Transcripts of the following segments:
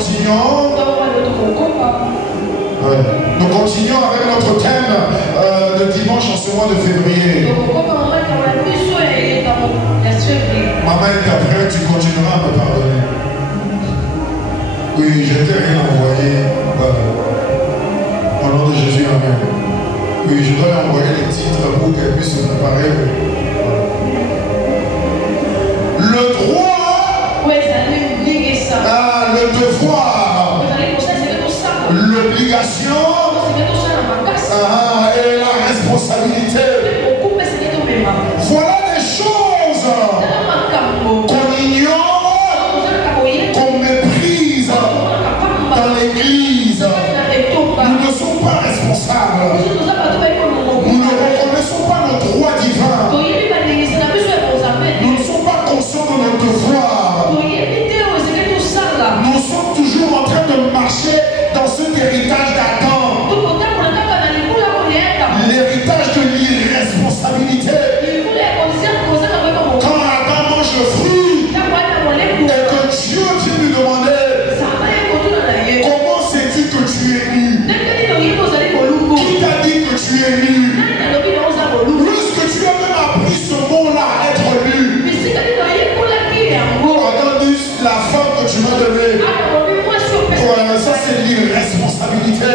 continuons. Ouais. Nous continuons avec notre thème de dimanche en ce mois de février. Maman interprète, tu continueras à me pardonner. Oui, je t'ai rien envoyé. Au nom de Jésus, amen. Oui, je dois lui envoyer les titres pour qu'elle puisse se préparer. Le droit, le devoir, l'obligation et la responsabilité. Voilà des choses qu'on ignore, qu'on méprise dans l'église. Nous ne sommes pas responsables. Nous ne reconnaissons pas le droit divin. Nous ne sommes pas conscients de notre devoir. Nous sommes toujours en train de marcher dans cet héritage d'Adam. L'héritage de l'irresponsabilité. Quand Adam mange le fruit et que Dieu vient lui demander comment sais-tu que tu es nu? Qui t'a dit que tu es nu? Lorsque tu as même appris ce mot-là, être nu, Adam dit la femme que tu m'as donnée. Ça c'est l'irresponsabilité.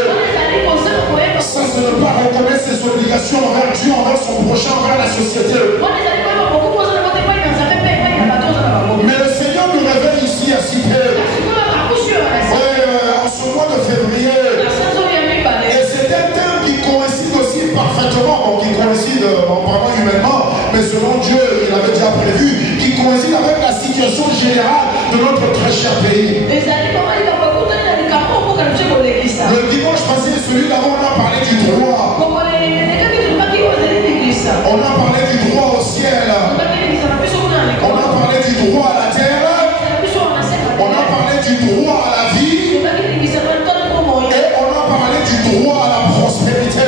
Ça c'est ne pas reconnaître ses obligations envers Dieu, envers son prochain, envers la société. Mais le Seigneur nous révèle ici à Cyprès. En ce mois de février. Et c'est un thème qui coïncide aussi parfaitement, bon, qui coïncide en parlant humainement, mais selon Dieu, il avait déjà prévu, qui coïncide avec la situation générale de notre très cher pays. Le dimanche passé, celui d'avant, on a parlé du droit. On a parlé du droit au ciel. On a parlé du droit à la terre. On a parlé du droit à la vie. Et on a parlé du droit à la prospérité.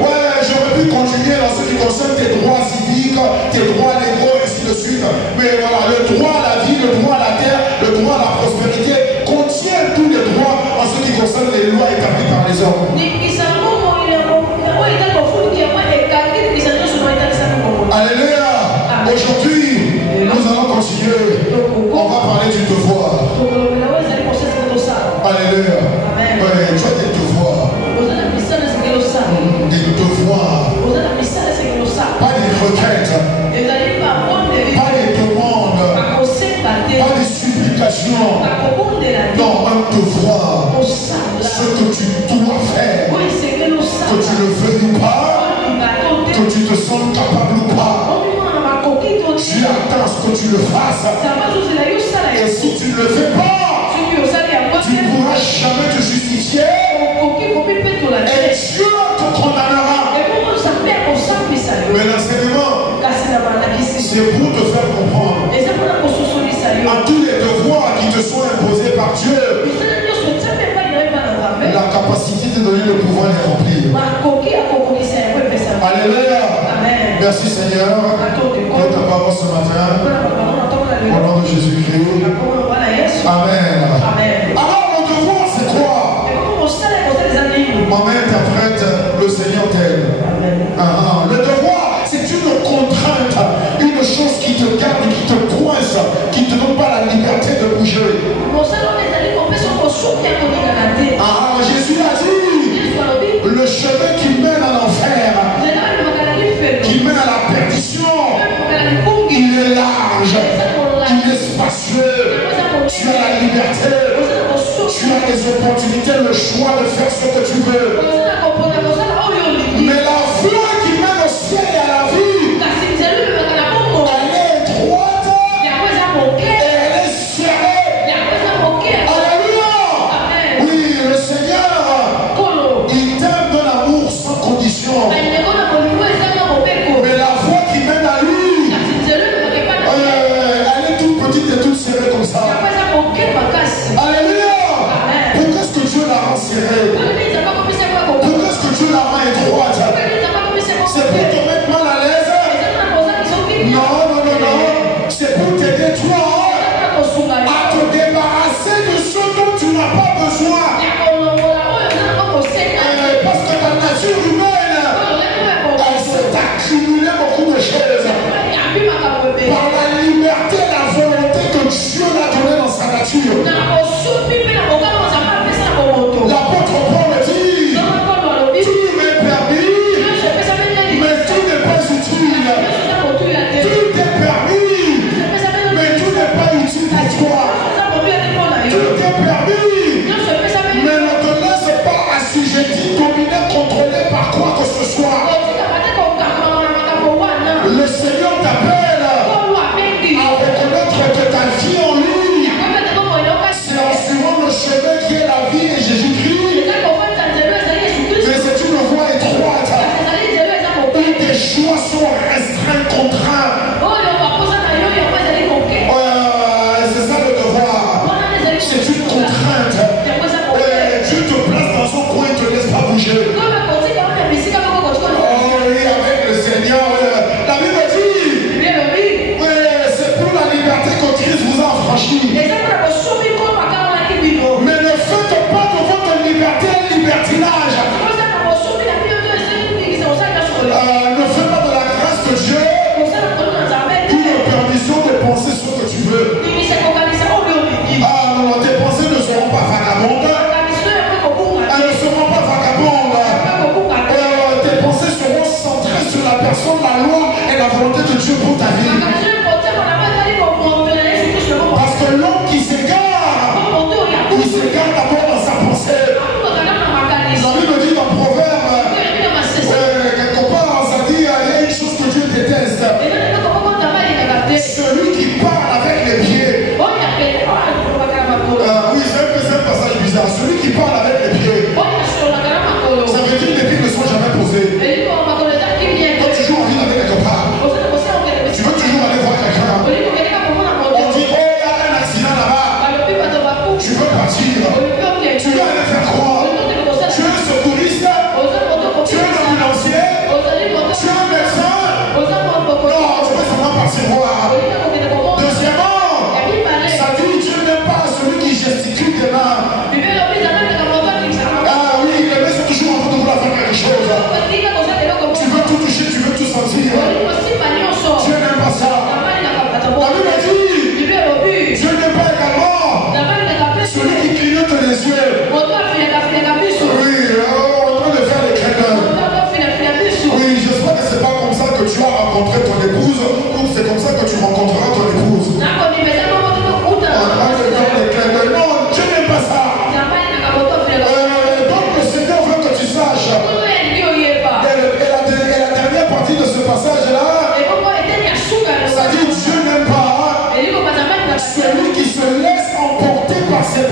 Ouais, j'aurais pu continuer dans ce qui concerne tes droits civiques, tes droits légaux, et ainsi de suite. Mais voilà, le droit à la vie, le droit à la terre, le droit à la prospérité contient tous les droits en ce qui concerne les lois établies par les hommes. Alléluia. Aujourd'hui, nous allons continuer. On va parler du devoir. Alléluia. Ouais, tu as des devoirs. Des devoirs. Pas des requêtes. Pas des demandes. Pas des supplications. Non, un devoir. Ce que tu dois faire. Que tu le veuilles ou pas. Que tu te sens capable ou pas. Tu attends ce que tu le fasses. Et si tu ne le fais pas, tu ne pourras jamais te justifier. Et Dieu te condamnera. Mais l'enseignement, c'est pour te faire comprendre à tous les devoirs qui te sont imposés par Dieu, la capacité de donner le pouvoir les remplir. Alléluia. Merci Seigneur pour ta parole ce matin. Au nom de Jésus-Christ. Amen. Alors le devoir c'est quoi? Maman interprète, le Seigneur t'aide. Le devoir c'est une contrainte, une chose qui te garde, qui te coince, qui ne te donne pas la liberté de bouger. Jésus a dit, le chemin qui mène à l'enfer, qui mène à la perdition, il est large, il est spacieux, tu as la liberté, tu as les opportunités, le choix de faire ce que tu veux. Mais la voie qui mène au ciel et à la vie, elle est étroite et elle est serrée. Alléluia. Oui, le Seigneur, il t'aime de l'amour sans condition. Mais la voie qui mène à lui, elle est toute petite et toute serrée comme ça. Alléluia. Pourquoi est-ce que Dieu la rend serrée?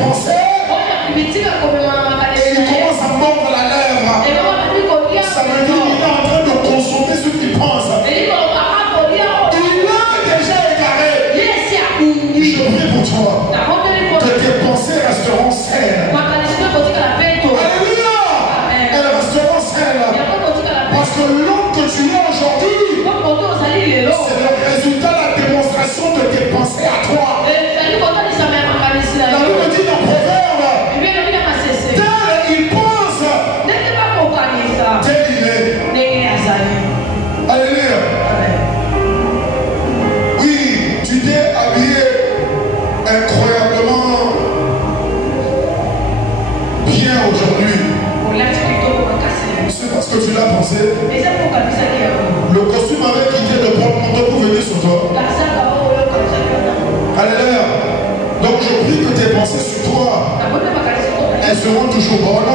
pensées. Et il commence à mordre la lèvre. Ça veut dire qu'il est en train de consommer ce qu'il pense. Il est déjà égaré. Je prie pour toi que tes pensées resteront saines. Alléluia. Elles resteront saines. Parce que l'homme que tu es aujourd'hui, c'est le résultat, la démonstration de tes pensées à toi. La Bible dit dans Proverbe, tel il pense, tel il est. Alléluia. Oui, tu t'es habillé incroyablement bien aujourd'hui. C'est parce que tu l'as pensé. Le costume avait quitté le porte-manteau pour venir sur toi. Alléluia. Donc je prie que tes pensées sur toi, elles seront toujours bonnes.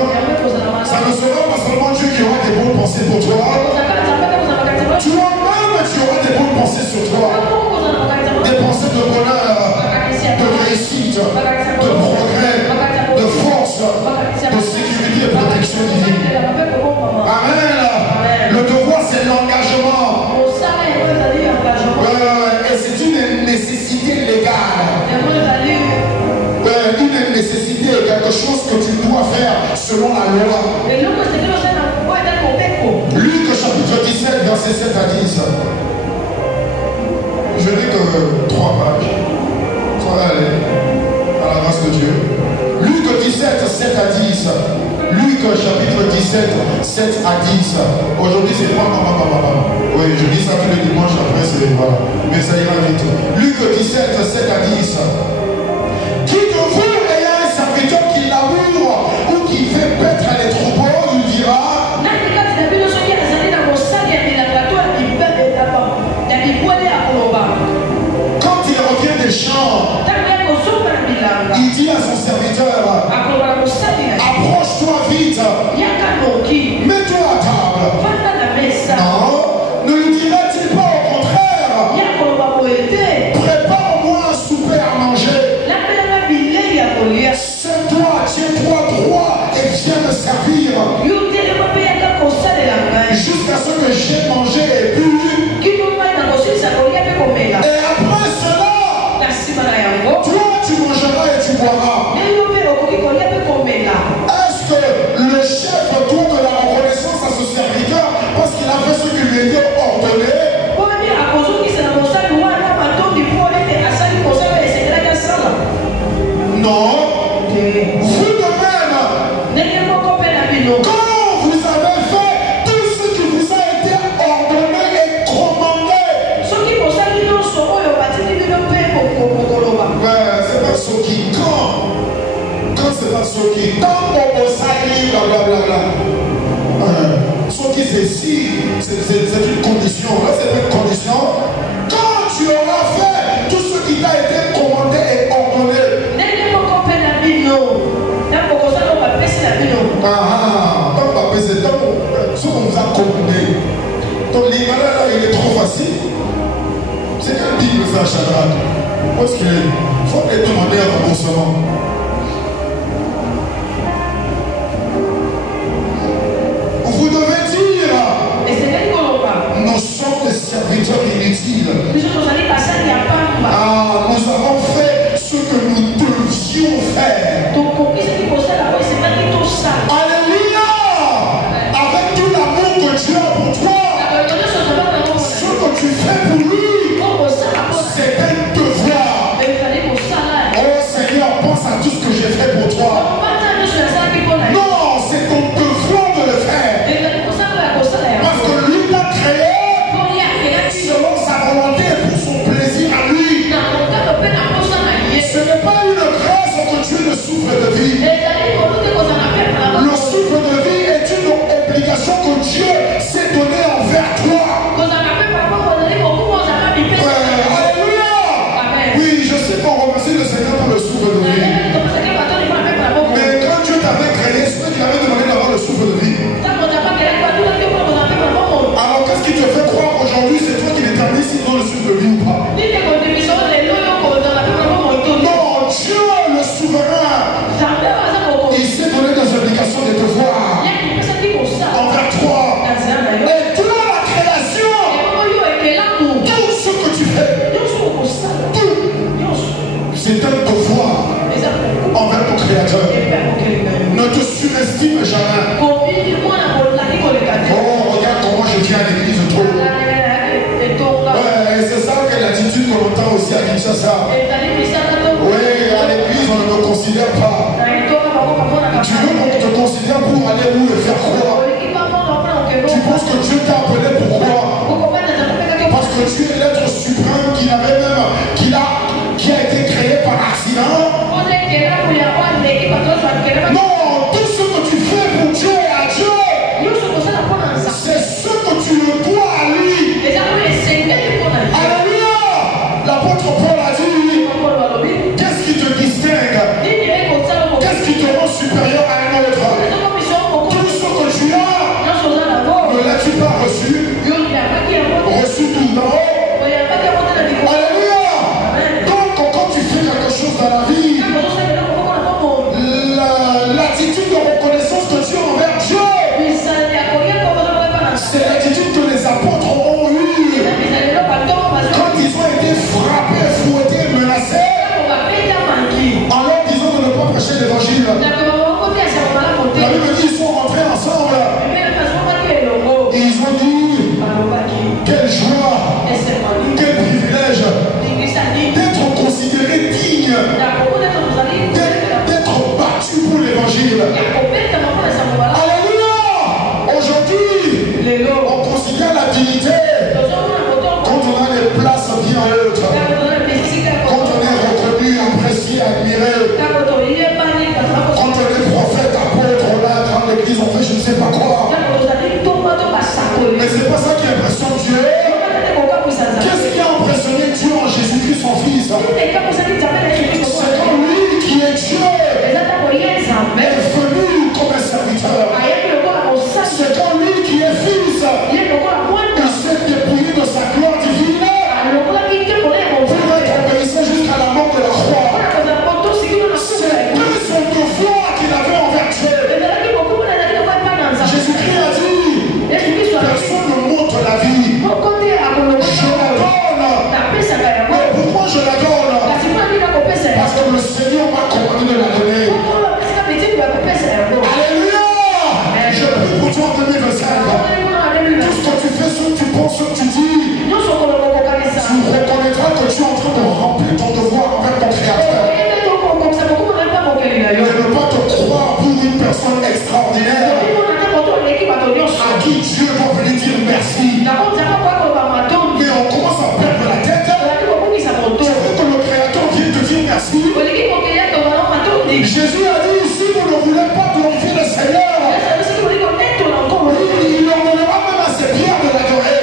Ça ne sera pas seulement Dieu qui aura des bonnes pensées pour toi. Toi-même, tu auras des bonnes pensées sur toi. Des pensées de bonheur, de réussite, de progrès, de force, de sécurité et protection divine. Amen. Le devoir, c'est l'engagement. Et c'est une nécessité légale. Une nécessité, quelque chose que tu dois faire selon la loi. Luc chapitre 17, verset 7 à 10. Je n'ai que 3 pages. Ça va aller, à la grâce de Dieu. Luc 17, 7 à 10. Luc chapitre 17, 7 à 10. Aujourd'hui c'est pas Oui, je dis ça tous les dimanches après, c'est voilà. Mais ça ira vite. Luc 17, 7 à 10. Qui de vous ayant un serviteur qui laboure ou qui fait paître les troupeaux lui dira quand il revient des champs, il dit à son serviteur approche-toi vite, mets-toi à table. Non, ne lui dira-t-il pas au contraire prépare-moi un souper à manger. Tiens-toi droit et viens me servir. Jusqu'à ce que j'ai mangé et bu. Et après cela, toi tu mangeras et tu boiras. Est-ce que le chef doit de la reconnaissance à ce serviteur parce qu'il a fait ce qui lui était ordonné? Non. Vous de même, quand vous avez fait tout ce qui vous a été ordonné et commandé, c'est pas ce qui quand c'est pas ce qui blablabla. Ce qui c'est si c'est une condition, là c'est pas une condition. Quand tu auras fait tout ce qui t'a été commandé et ordonné, c'est ce qu'on nous a commandé. Donc l'Iman là, il est trop facile. C'est quelle Bible ça, Shadrach? Où est-ce qu'il est? Il faut les demander un remboursement. Vous devez dire nous sommes des serviteurs inutiles. Nous avons fait ce que nous devions faire. Alléluia. Avec tout l'amour que Dieu a pour toi, ce que tu fais pour lui, c'est un devoir. Oh Seigneur, pense à tout ce que j'ai fait pour toi. Non, c'est ton devoir de le faire. Parce que lui t'a créé selon sa volonté et pour son plaisir à lui. Ce n'est pas une grâce que tu es le souffle de vie. Le souffle de vie est une obligation que Dieu s'est donnée envers toi. Alléluia. Oui, je sais qu'on remercie le Seigneur pour le souffle de vie. Mais quand Dieu t'avait créé, c'est toi qui l'avais demandé d'avoir le souffle de vie. Alors qu'est-ce qui te fait croire aujourd'hui c'est toi qui détermine si tu as le souffle de vie ou pas? Non, Dieu le souverain C'est un devoir envers ton Créateur. Ne te surestime jamais. Oh, regarde comment je viens à l'église trop. Ouais, c'est ça que l'attitude qu'on entend aussi à Kinshasa. Oui, à l'église, on ne me considère pas. Tu veux qu'on te considère pour aller où et faire quoi? Tu penses que Dieu t'a appelé pourquoi? Parce que tu es l'être suprême qui avait même, qui a été créé par accident. Non, tout ce que tu fais pour Dieu et à Dieu, c'est ce que tu le dois à lui. Alléluia. L'apôtre Paul a dit, qu'est-ce qui te distingue? Qu'est-ce qui te rend supérieur à un autre? Tout ce que tu as, ne l'as-tu pas reçu? Reçu tout d'en haut. Alléluia. Donc quand tu fais quelque chose dans la vie, l'attitude de reconnaissance que tu as envers Dieu, c'est l'attitude que les apôtres ont eue quand ils ont été frappés, fouettés, menacés, en leur disant de ne pas prêcher l'évangile. La Bible dit qu'ils sont rentrés ensemble et ils ont dit, quelle joie, quel privilège d'être considérés dignes, d'être battus pour l'évangile. Alléluia. Aujourd'hui, on considère la dignité quand on a des places bien hautes, quand on est reconnu, apprécié, admiré, quand on est prophète, apôtre, là, dans l'église, on fait je ne sais pas quoi. Mais c'est pas ça qui impressionne Dieu. Qu'est-ce qui a impressionné Dieu en Jésus-Christ, son Fils? C'est quand lui qui est Dieu est venu comme un serviteur. C'est quand lui qui est Fils, il s'est dépouillé de sa gloire divine pour être obéissant jusqu'à la mort de la croix. C'était son devoir qu'il avait envers Dieu. Jésus-Christ a dit, personne ne montre la vie. Je la donne. Mais pourquoi je la donne? Parce que le Seigneur m'a commandé de la donner. Alléluia. Je prie pour toi en 2025. Tout ce que tu fais, ce que tu penses, ce que tu dis, tu reconnaîtras que tu es en train de remplir ton devoir envers ton Créateur. Et ne pas te croire pour une personne extraordinaire à qui Dieu va venir dire merci. Mais on commence à perdre la tête. Tu veux que le Créateur vienne te dire merci. Jésus a dit, si vous ne voulez pas glorifier le Seigneur, il ordonnera même à ses pierres de l'adorer.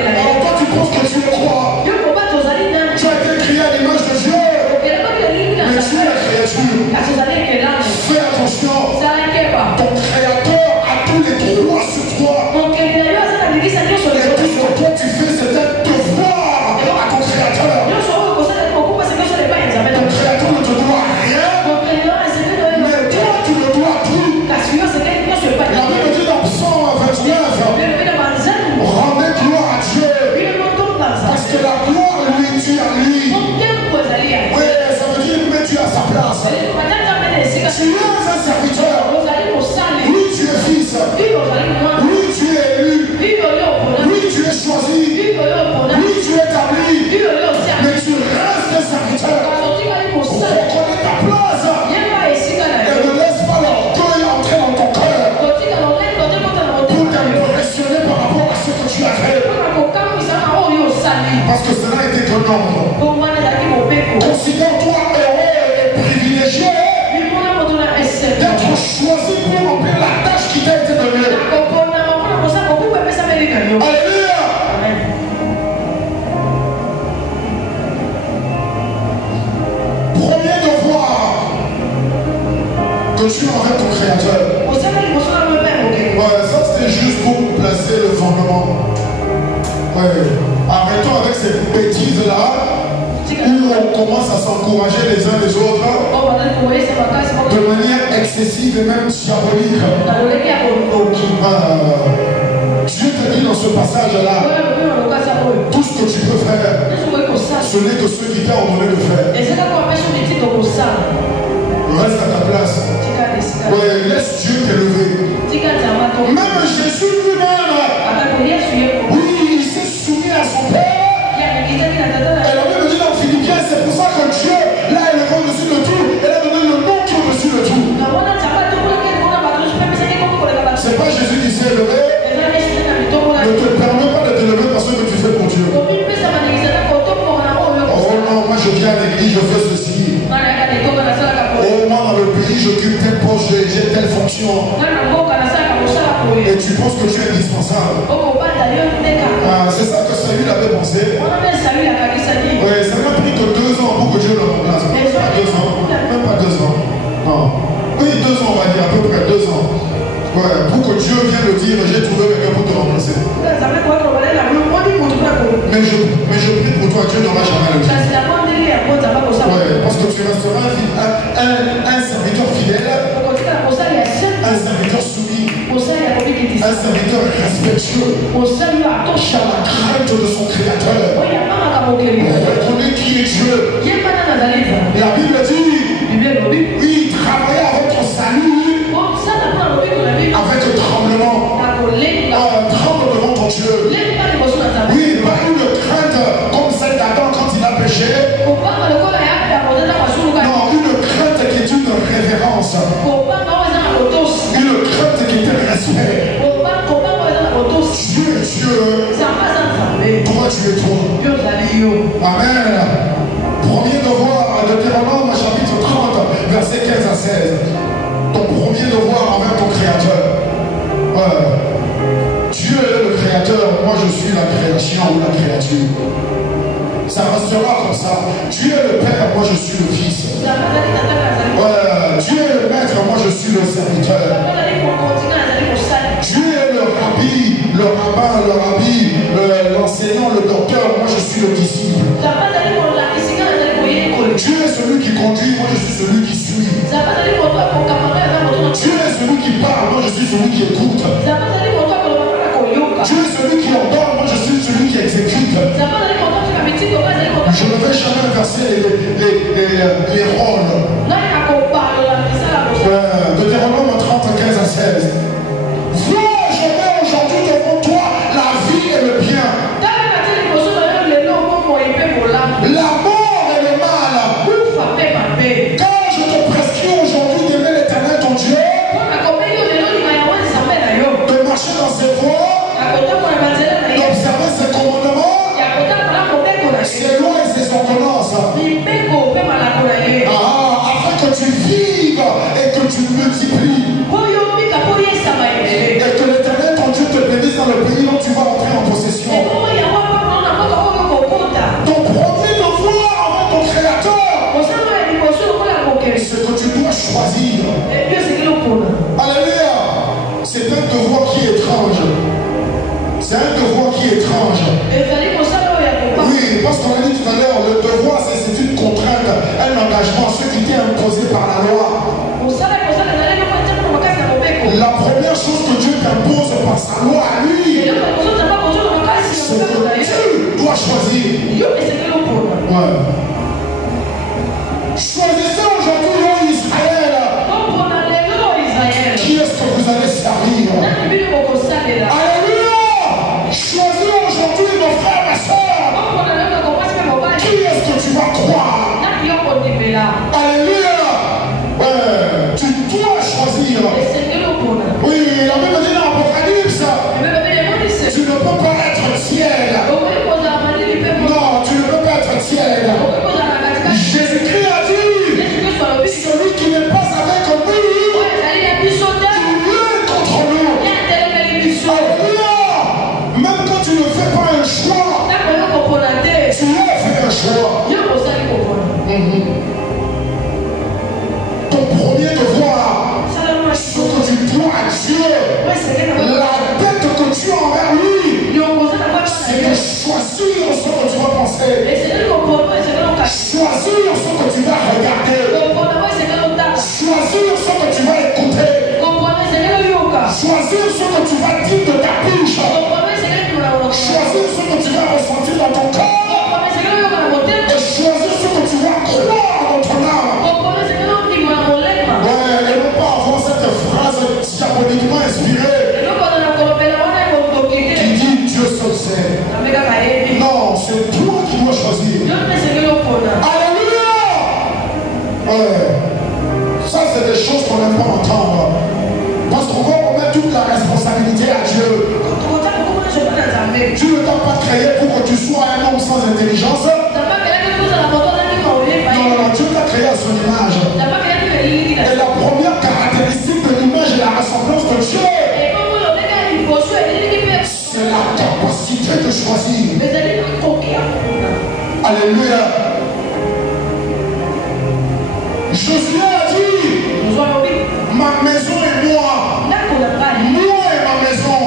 Alors toi tu penses que tu le crois. Tu as été créé à l'image de Dieu. Mais tu es la créature. Fais attention. Ton Créateur a tous les droits sur toi. Et tout ce que toi tu fais, c'est un devoir à ton Créateur. Ton Créateur ne te doit rien. Mais toi tu le dois tout. La Bible dit dans Psaume 29, rendez gloire à Dieu. Parce que la gloire lui tue à lui. Oui, ça veut dire mets Dieu à sa place. Tu es un serviteur. Oui, tu es fils. Oui, tu es élu. Oui, tu es choisi. Oui, tu es établi. Mais tu restes un serviteur. Reconnais ta place. Et ne laisse pas l'orgueil entrer dans ton cœur pour t'impressionner par rapport à ce que tu as fait. Parce que cela était ton ordre. Considère-toi heureux et privilégié d'être choisi pour remplir la tâche qui t'a été donnée. Alléluia. Premier devoir que tu as envers ton Créateur. Ouais, ça c'était juste pour placer le fondement. Ouais. Arrêtons avec ces bêtises-là où on commence à s'encourager les uns les autres de manière excessive et même diabolique. Dieu te dit dans ce passage-là, tout ce que tu peux faire, Ce n'est que ce qui t'a ordonné de faire. Reste à ta place. Ouais, laisse Dieu t'élever. Même Jésus lui-même, oui, il s'est soumis à son Père. Et la Bible dit dans Philippiens, c'est pour ça que Dieu l'a élevé au-dessus de tout et l'a donné le nom qui est au-dessus de tout. C'est pas Jésus qui s'est élevé. Ne te permets pas de t'élever parce que tu fais pour Dieu. Oh non, moi je viens à l'église, je fais ceci. Oh, moi dans le pays, j'occupe tel poste, j'ai telle fonction. Et tu penses que tu es indispensable. C'est ça que Saül avait pensé. Oui, ça n'a pris que 2 ans pour que Dieu le remplace. Même pas 2 ans. Même pas 2 ans. Non. Oui, 2 ans, on va dire, à peu près 2 ans. Ouais, pour que Dieu vienne le dire, j'ai trouvé quelqu'un pour te remplacer. Mais je prie pour toi, Dieu n'aura jamais le dire. Ouais, parce que tu resteras un serviteur fidèle, un serviteur soumis, un serviteur respectueux, qui a la crainte de son Créateur. Reconnaît qui est Dieu. La Bible dit, oui, travaillez avec ton salut, avec le tremblement. Tremble devant ton Dieu. Oui, pas une crainte comme celle d'Adam quand il a péché. Non, une crainte qui est une révérence. Une crainte qui est un respect. Dieu est Dieu. Toi, tu es toi. Amen. Premier devoir, Deutéronome chapitre 30, versets 15 à 16. Ton premier devoir envers ton Créateur. Dieu est le Créateur, moi je suis la création ou la créature. Ça restera comme ça. Dieu est le Père, moi je suis le Fils. Dieu est le Maître, moi je suis le serviteur. Dieu est le rabbi, le rabbin, le rabbi, l'enseignant, le docteur, moi je suis le disciple. Dieu est celui qui conduit, moi je suis celui qui suit. Dieu est celui qui parle, moi je suis celui qui écoute. Dieu est celui qui ordonne, moi je suis celui qui exécute. Je ne vais jamais inverser les rôles. Deutéronome 30, 15 à 16. Vois, je mets aujourd'hui devant toi la vie et le bien. La mort et le mal. Quand je te prescris aujourd'hui d'aimer l'Éternel ton Dieu, de marcher dans ses voies, d'observer ses commandements, ses lois et ses ordonnances, afin que tu vives et que tu multiplies, et que l'Éternel ton Dieu te bénisse dans le pays dont tu vas entrer en possession. Ton premier devoir envers ton Créateur, c'est que tu dois choisir. Alléluia. C'est un devoir qui est étrange. C'est un devoir qui est étrange. Oui, parce qu'on a dit tout à l'heure, le devoir c'est une contrainte, un engagement, ce qui t'est imposé par la loi. La première chose que Dieu t'impose par sa loi à lui, c'est que tu dois choisir. Ouais. Choisissez aujourd'hui Israël. Qui est-ce que vous allez servir? Alléluia. Choisis aujourd'hui nos frères et sœurs. Qui est-ce que tu vas croire? Alléluia. Ouais. Tu dois choisir. Oui, la Bible dit dans l'Apocalypse, tu ne peux pas être tiède. Non, tu ne peux pas être tiède. Jésus-Christ a dit, celui qui n'est pas avec nous, il est contre nous. Alléluia. Même quand tu ne fais pas un choix, tu as fait un choix. Ton premier devoir, ce que tu dois à Dieu, la dette que tu as envers lui, c'est de choisir ce que tu vas penser, choisir ce que tu vas regarder, choisir ce que tu vas écouter, choisir ce que tu vas dire de ta bouche, choisir ce que tu vas ressentir dans ton corps. à son image. Et la première caractéristique de l'image et la ressemblance de Dieu, c'est la capacité de choisir. Alléluia. Josué a dit, ma maison et moi et ma maison,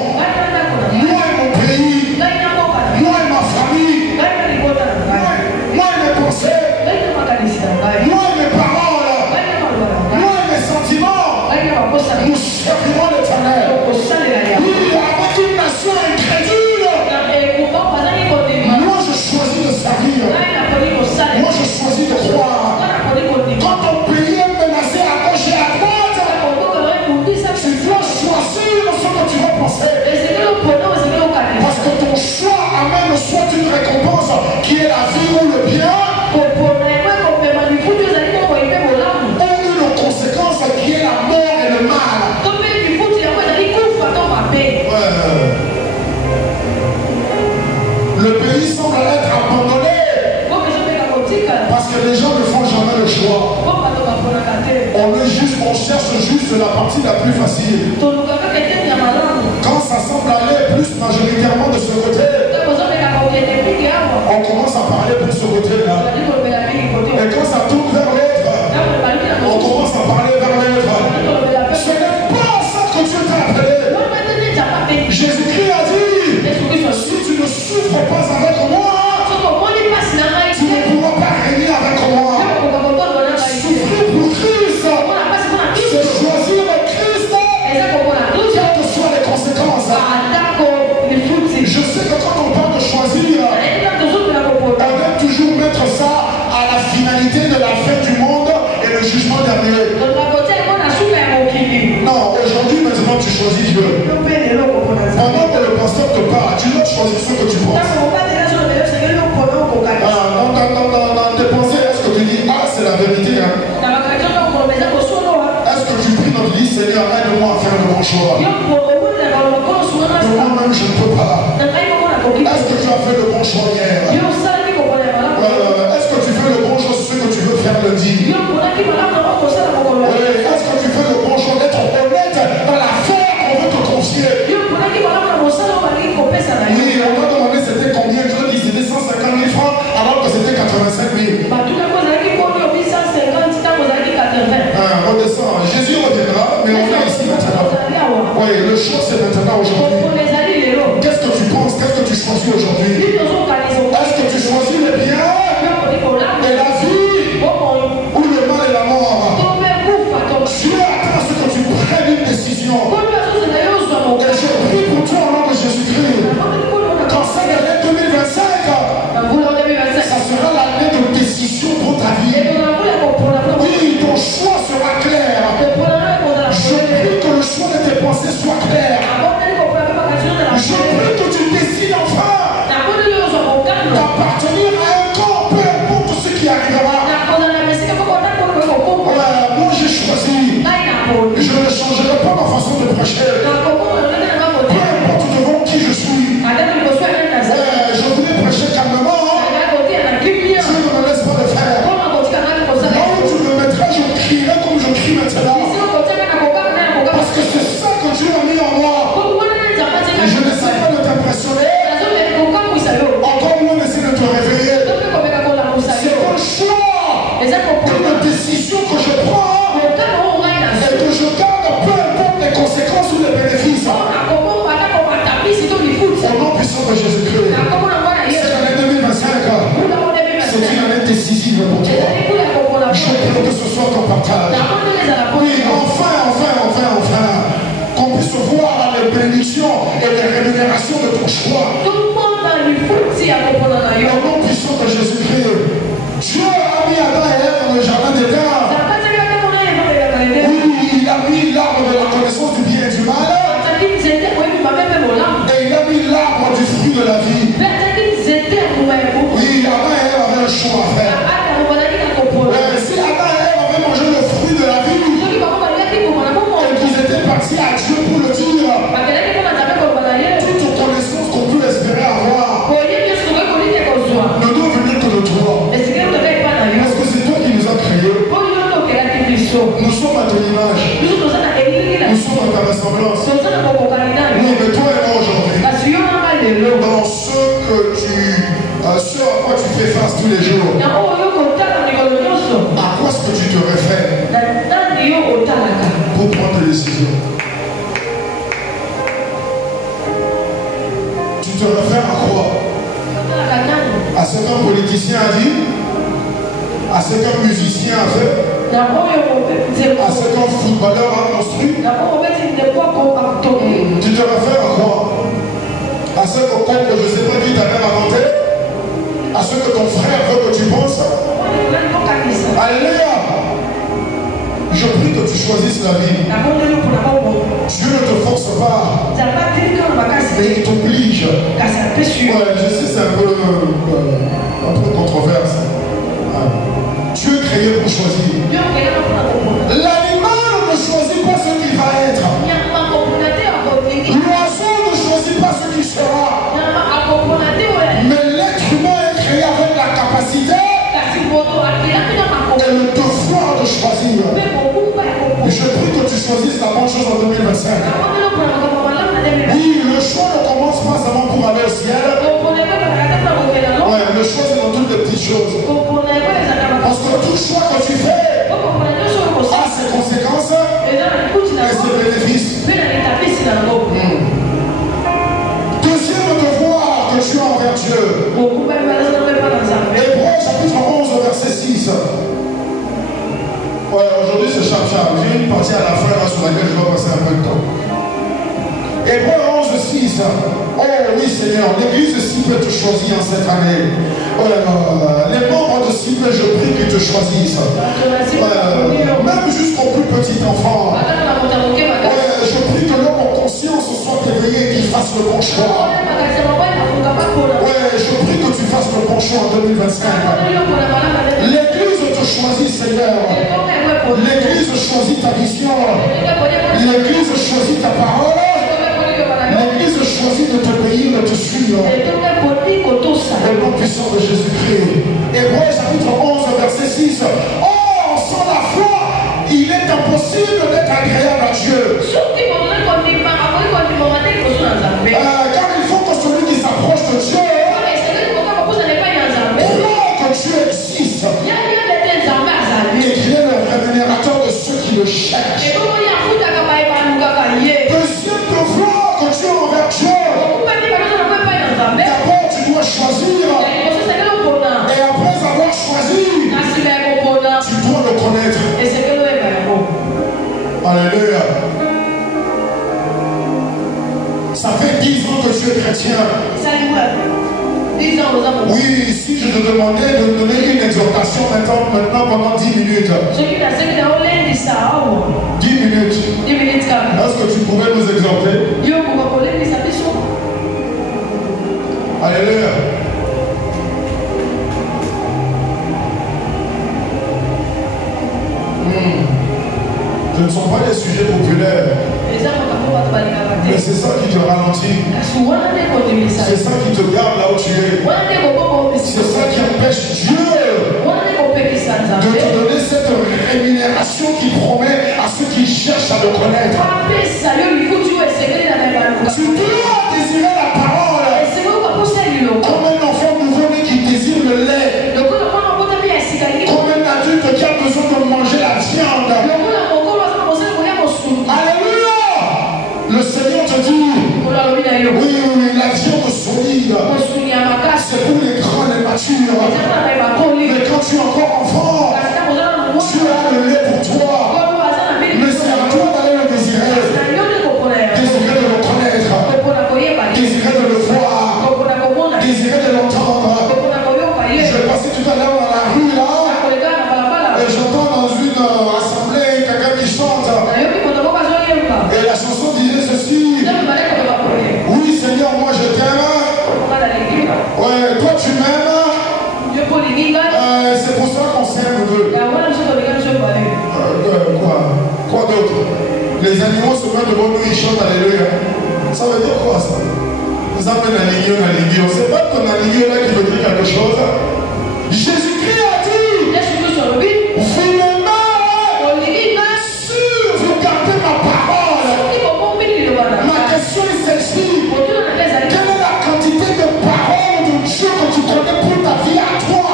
moi et mon pays, moi et ma famille, moi et mes pensées, moi et mes paroles, moi et mes sentiments, nous servirons l'Éternel. Oui, avec une nation incrédule, moi je choisis de servir. Moi je choisis de croire. Quand ton pays est menacé à gauche et à droite, tu dois choisir ce que tu vas penser. Parce que ton choix amène soit une récompense qui est la vie ou le bien, ou une conséquence qui est la mort et le mal. Le pays semble être abandonné parce que les gens ne font jamais le choix. On cherche juste la partie la plus facile. Quand ça semble aller plus majoritairement de ce côté, on commence à parler pour ce côté-là. Et quand ça tourne vers l'autre, on commence à parler vers l'autre. Ce n'est pas ça que Dieu t'a appelé. Jésus-Christ a dit, si tu ne souffres pas avec moi, tu ne pourras pas régner avec moi. Souffrir pour Christ, c'est choisir le Christ, quelles que soient les conséquences. Je sais que quand on parle de choisir, on aime toujours mettre ça à la finalité de la fin du monde et le jugement dernier. Non, aujourd'hui, maintenant, tu choisis Dieu. Pendant que le pasteur te parle, tu dois choisir ce que tu penses. Dans tes pensées, est-ce que tu dis, ah, c'est la vérité, hein? Est-ce que tu pries dans le lit, Seigneur, aide-moi à faire le bon choix? De moi-même, je ne peux pas. Est-ce que tu as fait le bon choix hier? Est-ce que tu fais le bon choix sur ce que tu veux faire lundi? Est-ce que tu fais le bon choix d'être honnête dans l'affaire qu'on veut te confier? Oui, on m'a demandé c'était combien? Je dis c'était 150 000 francs alors que c'était 85 000. On descend. Jésus reviendra, mais on est ici maintenant. Oui, le choix c'est maintenant aujourd'hui. Qu'est-ce que tu penses? Qu'est-ce que tu choisis aujourd'hui? Est-ce que tu choisis le bien et la vie ou le mal et la mort? Dieu attend ce que tu prennes une décision. Et je prie pour toi au nom de Jésus-Christ. Quand c'est l'année 2025, ça sera l'année de décision pour ta vie. Oui, ton choix sera clair. Je prie que le choix de tes pensées soit clair. Je prie que tu décides enfin d'appartenir à un corps, peu importe ce qui arrivera. Moi j'ai choisi. Je ne changerai pas ma façon de prêcher. Peu importe devant qui je suis. Je voulais prêcher calmement. Dieu ne me laisse pas le faire. Là où tu me mettras, je crierai comme je crie maintenant. Parce que c'est ça que Dieu a mis en moi. Et je n'essaie pas de t'impressionner. Encore moins d'essayer de te réveiller. C'est un choix, une décision que je prends et que je garde peu importe les conséquences ou les bénéfices. Au nom puissant de Jésus-Christ. C'est l'année 2025. C'est une année décisive pour toi. Je prie que ce soit ton partage. Oui, enfin, qu'on puisse voir les bénédictions et les rémunérations de ton choix. Au nom puissant de Jésus-Christ. Dieu a mis Adam et Ève dans le jardin d'Éden. Oui, il a mis l'arbre de la connaissance du bien et du mal. Et il a mis l'arbre du fruit de la vie. Oui, Adam et Ève avaient un choix à faire. Si Adam et Ève avaient mangé le fruit de la tous les jours. À quoi est-ce que tu te réfères pour prendre des décisions? Tu te réfères à quoi? À ce qu'un politicien a dit? À ce qu'un musicien a fait? À ce qu'un footballeur a construit? Tu te réfères à quoi? À ce que je ne sais pas qui t'a même inventé? À ce que ton frère veut que tu penses? Alléluia! Je prie que tu choisisses la vie. Dieu ne te force pas, mais il t'oblige. Ouais, je sais, c'est un peu controverse. Tu es créé pour choisir. L'animal ne choisit pas ce qu'il va être. L'oiseau ne choisit pas ce qu'il sera. Mais l'être humain est créé avec la capacité et le devoir de choisir. Et je prie que tu choisisses la bonne chose en 2025. Oui, le choix ne commence pas seulement pour aller au ciel. Ouais, le choix c'est dans toutes les petites choses. Parce que tout choix que tu fais a ses conséquences et ses bénéfices. Deuxième devoir que tu as envers Dieu. Hébreux chapitre 11 verset 6. Ouais, aujourd'hui c'est chap-chap. J'ai une partie à la fin là, sur laquelle je dois passer un peu de temps. Hébreux 11, 6. Oh oui Seigneur, l'église de Cible te choisit en cette année. Les membres de Cible, je prie qu'ils te choisissent. Même jusqu'au plus petit enfant. Je prie que l'homme en conscience soit éveillé et qu'il fasse le bon choix. Je prie que tu fasses le bon choix en 2025. L'église te choisit Seigneur. L'église choisit ta vision. L'église choisit ta parole. L'église choisit de t'obéir, de te suivre. Au nom puissant de Jésus-Christ. Hébreux chapitre 11 verset 6. Or, sans la foi, il est impossible d'être agréable à Dieu. Car il faut que celui qui s'approche de Dieu croit que Dieu existe et qu'il est le rémunérateur de ceux qui le cherchent. Deuxième devoir que tu as envers Dieu. D'abord tu dois choisir. Et après avoir choisi, tu dois le connaître. Alléluia. Ça fait 10 ans que tu es chrétien. Oui, si je te demandais de donner une exhortation maintenant pendant 10 minutes. 10 minutes. Est-ce que tu pouvais nous exhorter? Alléluia. Ce ne sont pas des sujets populaires. Mais c'est ça qui te ralentit. C'est ça qui te garde là où tu es. C'est ça qui empêche Dieu de te donner cette rémunération qu'il promet à ceux qui cherchent à le connaître. Tu dois désirer la parole. Comme un enfant nouveau-né qui désire le lait. Comme un adulte qui a besoin de manger la viande. Alléluia. Le Seigneur te dit, oui, la viande solide, c'est pour les grands et matures. Mais quand tu es encore enfant, tu as le lait pour toi. Mais c'est à toi d'aller le désirer. Désirer de le connaître. Désirer de le voir. Désirer de l'entendre. Je vais passer tout à l'heure dans la rue là. Et j'entends dans une assemblée quelqu'un qui chante. Et la chanson disait ceci. Oui Seigneur, moi je t'aime. Ouais, toi tu m'aimes. C'est pour ça qu'on s'aime deux. Quoi d'autre? Les animaux se mettent devant nous, ils chantent Alléluia. Ça veut dire quoi ça? Nous appelons un lignon. C'est pas ton alignon là qui veut dire quelque chose. Jésus-Christ a dit, si vous gardez ma parole. Ma question est celle-ci. Quelle est la quantité de paroles de Dieu que tu connais pour ta vie à toi?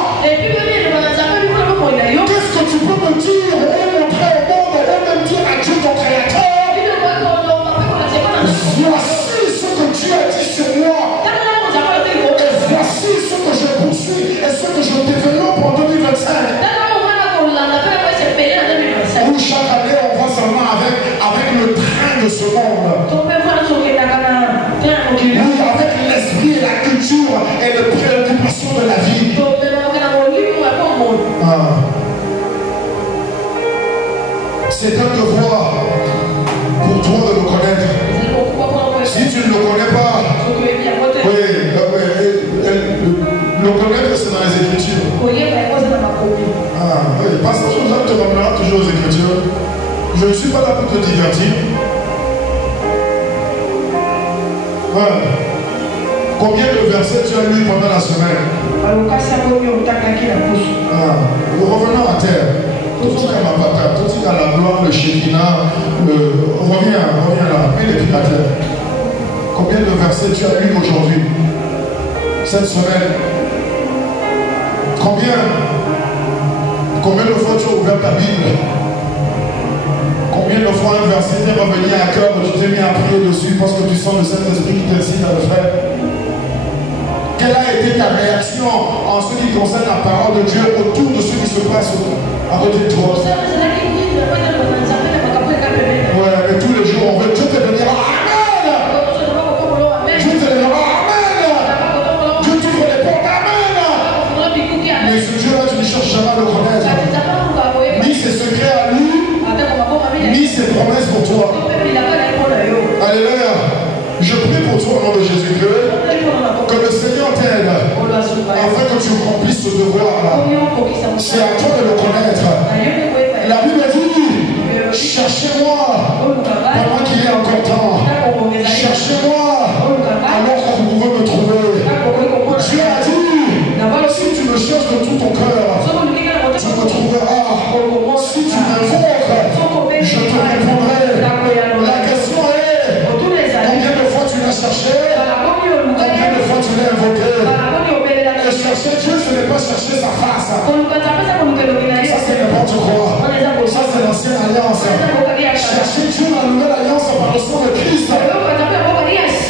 ce monde. Oui, avec l'esprit et la culture et les préoccupations de la vie. C'est un devoir pour toi de le connaître. Si tu ne le connais pas, le connaître c'est dans les Écritures. Oui, Pasteur Joseph te ramènera toujours aux Écritures. Je ne suis pas là pour te divertir. Combien de versets tu as lu pendant la semaine? Revenons à terre. Tout ce à ma patate, tout ce à la gloire, le Shekinah, reviens là, mets les pieds à terre. Combien de versets tu as lu aujourd'hui? Cette semaine? Combien de fois tu as ouvert ta Bible? Combien de fois un verset t'est revenu à cœur et tu t'es mis à prier dessus parce que tu sens le Saint-Esprit qui t'incite à le faire? Quelle a été ta réaction en ce qui concerne la parole de Dieu autour de ce qui se passe à côté de toi? Ouais, mais tous les jours, on veut Dieu te dira Amen. Dieu te dira Amen. Dieu t'ouvre les portes, Amen. Mais ce Dieu-là, tu ne cherches jamais à le connaître. Ni ses secrets à lui, ni ses promesses pour toi. Alléluia. Je prie pour toi au nom de Jésus-Christ que le Seigneur t'aide afin que tu remplisses ce devoir-là. C'est à toi de le connaître. La Bible dit cherchez-moi pendant qu'il est encore temps. Cherchez-moi alors que vous pouvez me trouver. Dieu a dit si tu me cherches de tout ton cœur, tu me trouveras. Si tu m'invoques, je te répondrai. La question est combien de fois tu l'as cherché? Combien de fois tu l'as invoqué? Et chercher Dieu, ce n'est pas chercher sa face. Ça, c'est n'importe quoi. Ça, c'est l'ancienne alliance. Chercher Dieu dans la nouvelle alliance par le sang de Christ.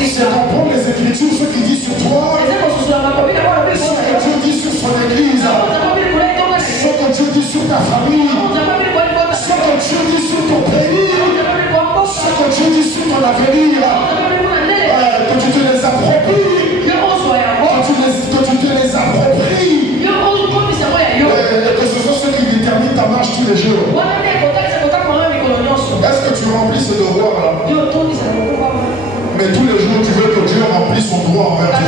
C'est comprendre les Écritures, ce qu'il dit sur toi, ce que Dieu dit sur son Église, ce que Dieu dit sur ta famille, ce que Dieu dit sur ton pays, ce que Dieu dit sur ton avenir. Que tu te les appropries. Que tu te les appropries. Et que ce soit ce qui détermine ta marche tous les jours. Est-ce que tu remplis ce devoir-là? Mais tous les jours, tu veux que Dieu remplisse son droit envers toi.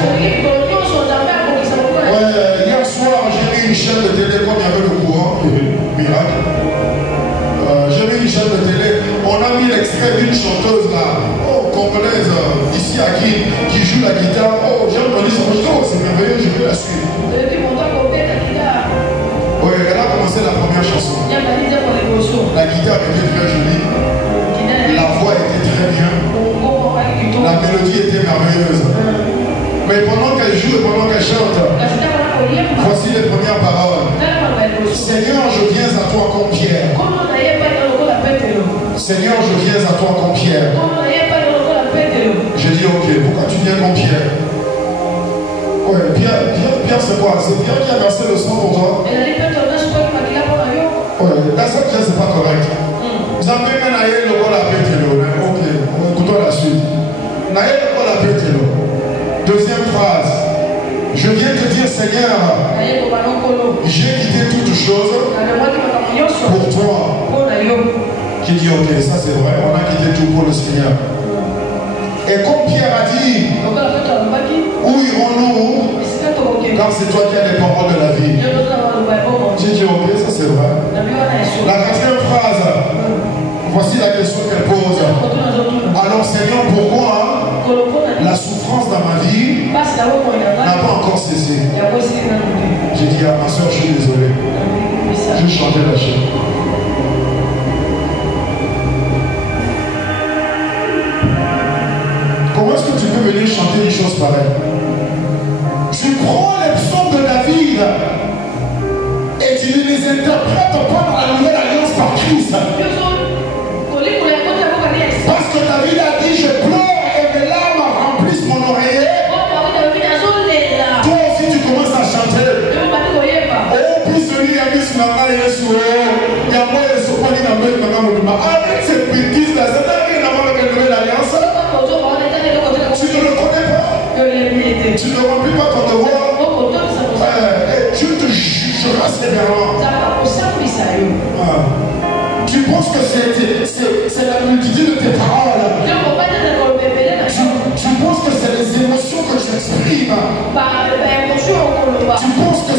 Hier soir, j'ai mis une chaîne de télé comme il y avait le courant. Miracle. J'ai mis une chaîne de télé. On a mis l'extrait d'une chanteuse là, congolaise, ici à qui joue la guitare. Oh, j'ai entendu ça. C'est merveilleux, je vais la suivre. Oui, elle a commencé la première chanson. La guitare était très jolie. La voix était très bien. La mélodie était merveilleuse. Mais pendant qu'elle joue et pendant qu'elle chante, voici les premières paroles. Seigneur, je viens à toi comme Pierre. Seigneur, je viens à toi comme Pierre. J'ai dit ok, pourquoi tu viens comme Pierre? Ouais, Pierre c'est quoi? C'est Pierre qui a versé le sang pour toi? Ouais, là ça c'est pas correct. Vous avez même aïe le rôle à Pételo. Ok, écoutons la suite. Naïe le rôle à Pételo. Deuxième phrase. Je viens te dire Seigneur, j'ai quitté toutes choses pour toi. Qui dit ok, ça c'est vrai, on a quitté tout pour le Seigneur. Et comme Pierre a dit, où irons-nous quand c'est toi qui as les paroles de la vie? J'ai dit ok, ça c'est vrai. La quatrième phrase, voici la question qu'elle pose. Alors Seigneur, pourquoi la souffrance dans ma vie n'a pas encore cessé? J'ai dit à ma soeur, je suis désolé. Je chantais la chaîne. Comment est-ce que tu peux venir chanter une chose pareille? Tu prends les psaumes de David et tu ne les interprètes pas dans la nouvelle alliance par Christ. Parce que David a dit, je pleure et mes larmes remplissent mon oreiller. Toi aussi tu commences à chanter. Oh, puis celui a mis sur la main et sur il y a moi et sur pas dit avec cette bêtise là, ça n'a rien à voir avec nouvelle alliance, tu ne le connais pas. Tu ne remplis pas ton devoir. Je te jugerai sévèrement. Tu penses que c'est la multitude de tes paroles. Tu penses que c'est les émotions que tu exprimes. Tu penses que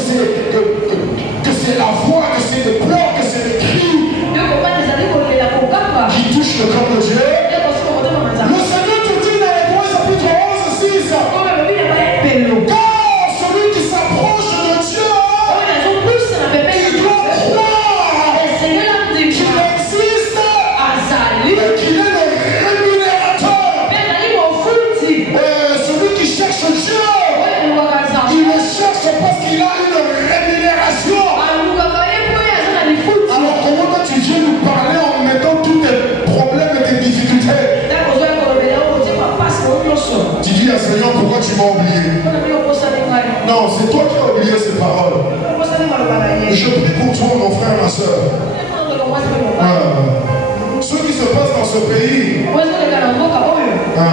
c'est la voix, que c'est le pleurs, que c'est les cris qui touchent le corps de Dieu. Le Seigneur te dit dans Hébreux chapitre 11, 6. Car celui qui s'approche de Dieu, il doit croire qu'il existe et qu'il est le rémunérateur. Celui qui cherche Dieu, il le cherche parce qu'il a une rémunération. Alors comment toi tu viens nous parler en mettant tous tes problèmes et tes difficultés? Tu dis à Seigneur, pourquoi tu m'as oublié? Non, c'est toi qui as oublié ces paroles. Je prie pour toi, mon frère, ma soeur. Ce qui se passe dans ce pays,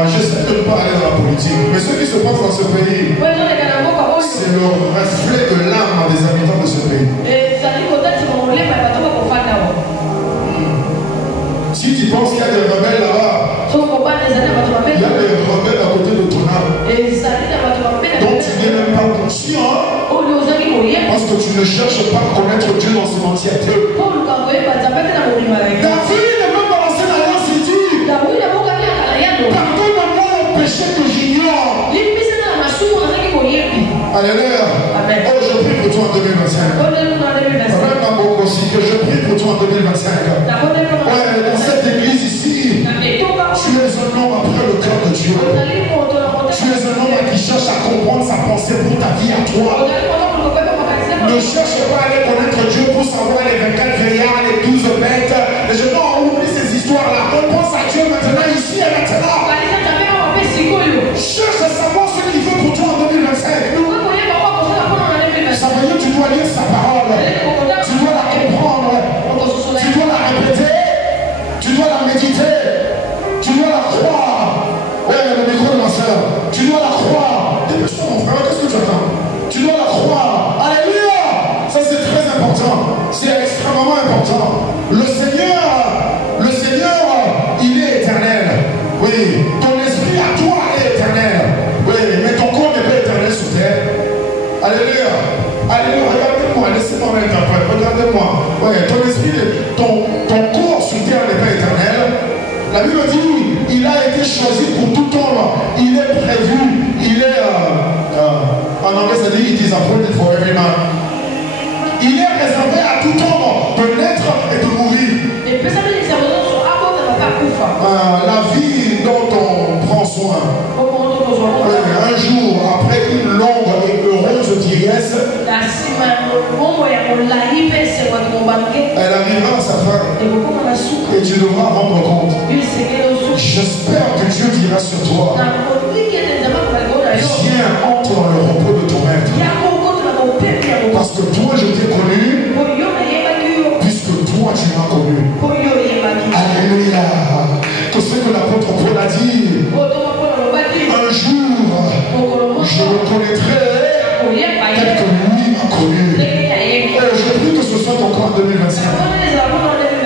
j'essaie de ne pas aller dans la politique, mais ce qui se passe dans ce pays, c'est le reflet de l'âme des habitants de ce pays. Si tu penses qu'il y a des rebelles là-bas, il y a des rebelles à côté de ton âme. Donc tu n'es même pas conscient, parce que tu ne cherches pas à connaître Dieu dans son entièreté. David, même dans l'ancienne alliance, il dit, pardonne-moi le péché que j'ignore. Alléluia. Oh, je prie pour toi en 2025. Je prie pour toi en 2025. Dans cette église ici, tu es un homme après le cœur de Dieu. Tu es un homme qui cherche à comprendre sa pensée pour ta vie à toi. Ne cherche pas à aller connaître Dieu pour savoir les 24 veillards, les 12 bêtes. Les gens ont oublié ces histoires-là. On pense à Dieu maintenant, ici et maintenant. Cherche à savoir ce qu'il veut pour toi en 2025. Ça veut dire que tu dois lire sa parole. Tu dois la comprendre. Tu dois la répéter. Tu dois la méditer. Tu dois la croire. Ouais, le micro de ma soeur. Tu dois la croire. Dépêche-toi, mon frère, qu'est-ce que tu attends? Tu dois la croire. Alléluia. Ça, c'est très important. C'est extrêmement important. Le Seigneur, il est éternel. Oui. Ton esprit à toi est éternel. Oui, mais ton corps n'est pas éternel sur terre. Alléluia. Alléluia. Regardez-moi. Laissez-moi m'interpréter. Regardez-moi. Oui, ton esprit, ton corps sur terre n'est pas éternel. La Bible dit, il a été choisi pour tout homme. Il est prévu. Il est, en anglais ça dit, it is appointed for every man. Il est réservé à tout homme de naître et de mourir. La vie dont on prend soin. Un jour, après une longue et heureuse vieillesse, elle arrivera à sa fin. Et tu devras rendre compte. J'espère que Dieu dira sur toi, viens, entre dans le repos de ton maître. Parce que toi je t'ai connu, puisque toi tu m'as connu. Alléluia. Que ce que l'apôtre Paul a dit, un jour je le connaîtrai tel que lui m'a connu. Je prie que ce soit encore en 2025.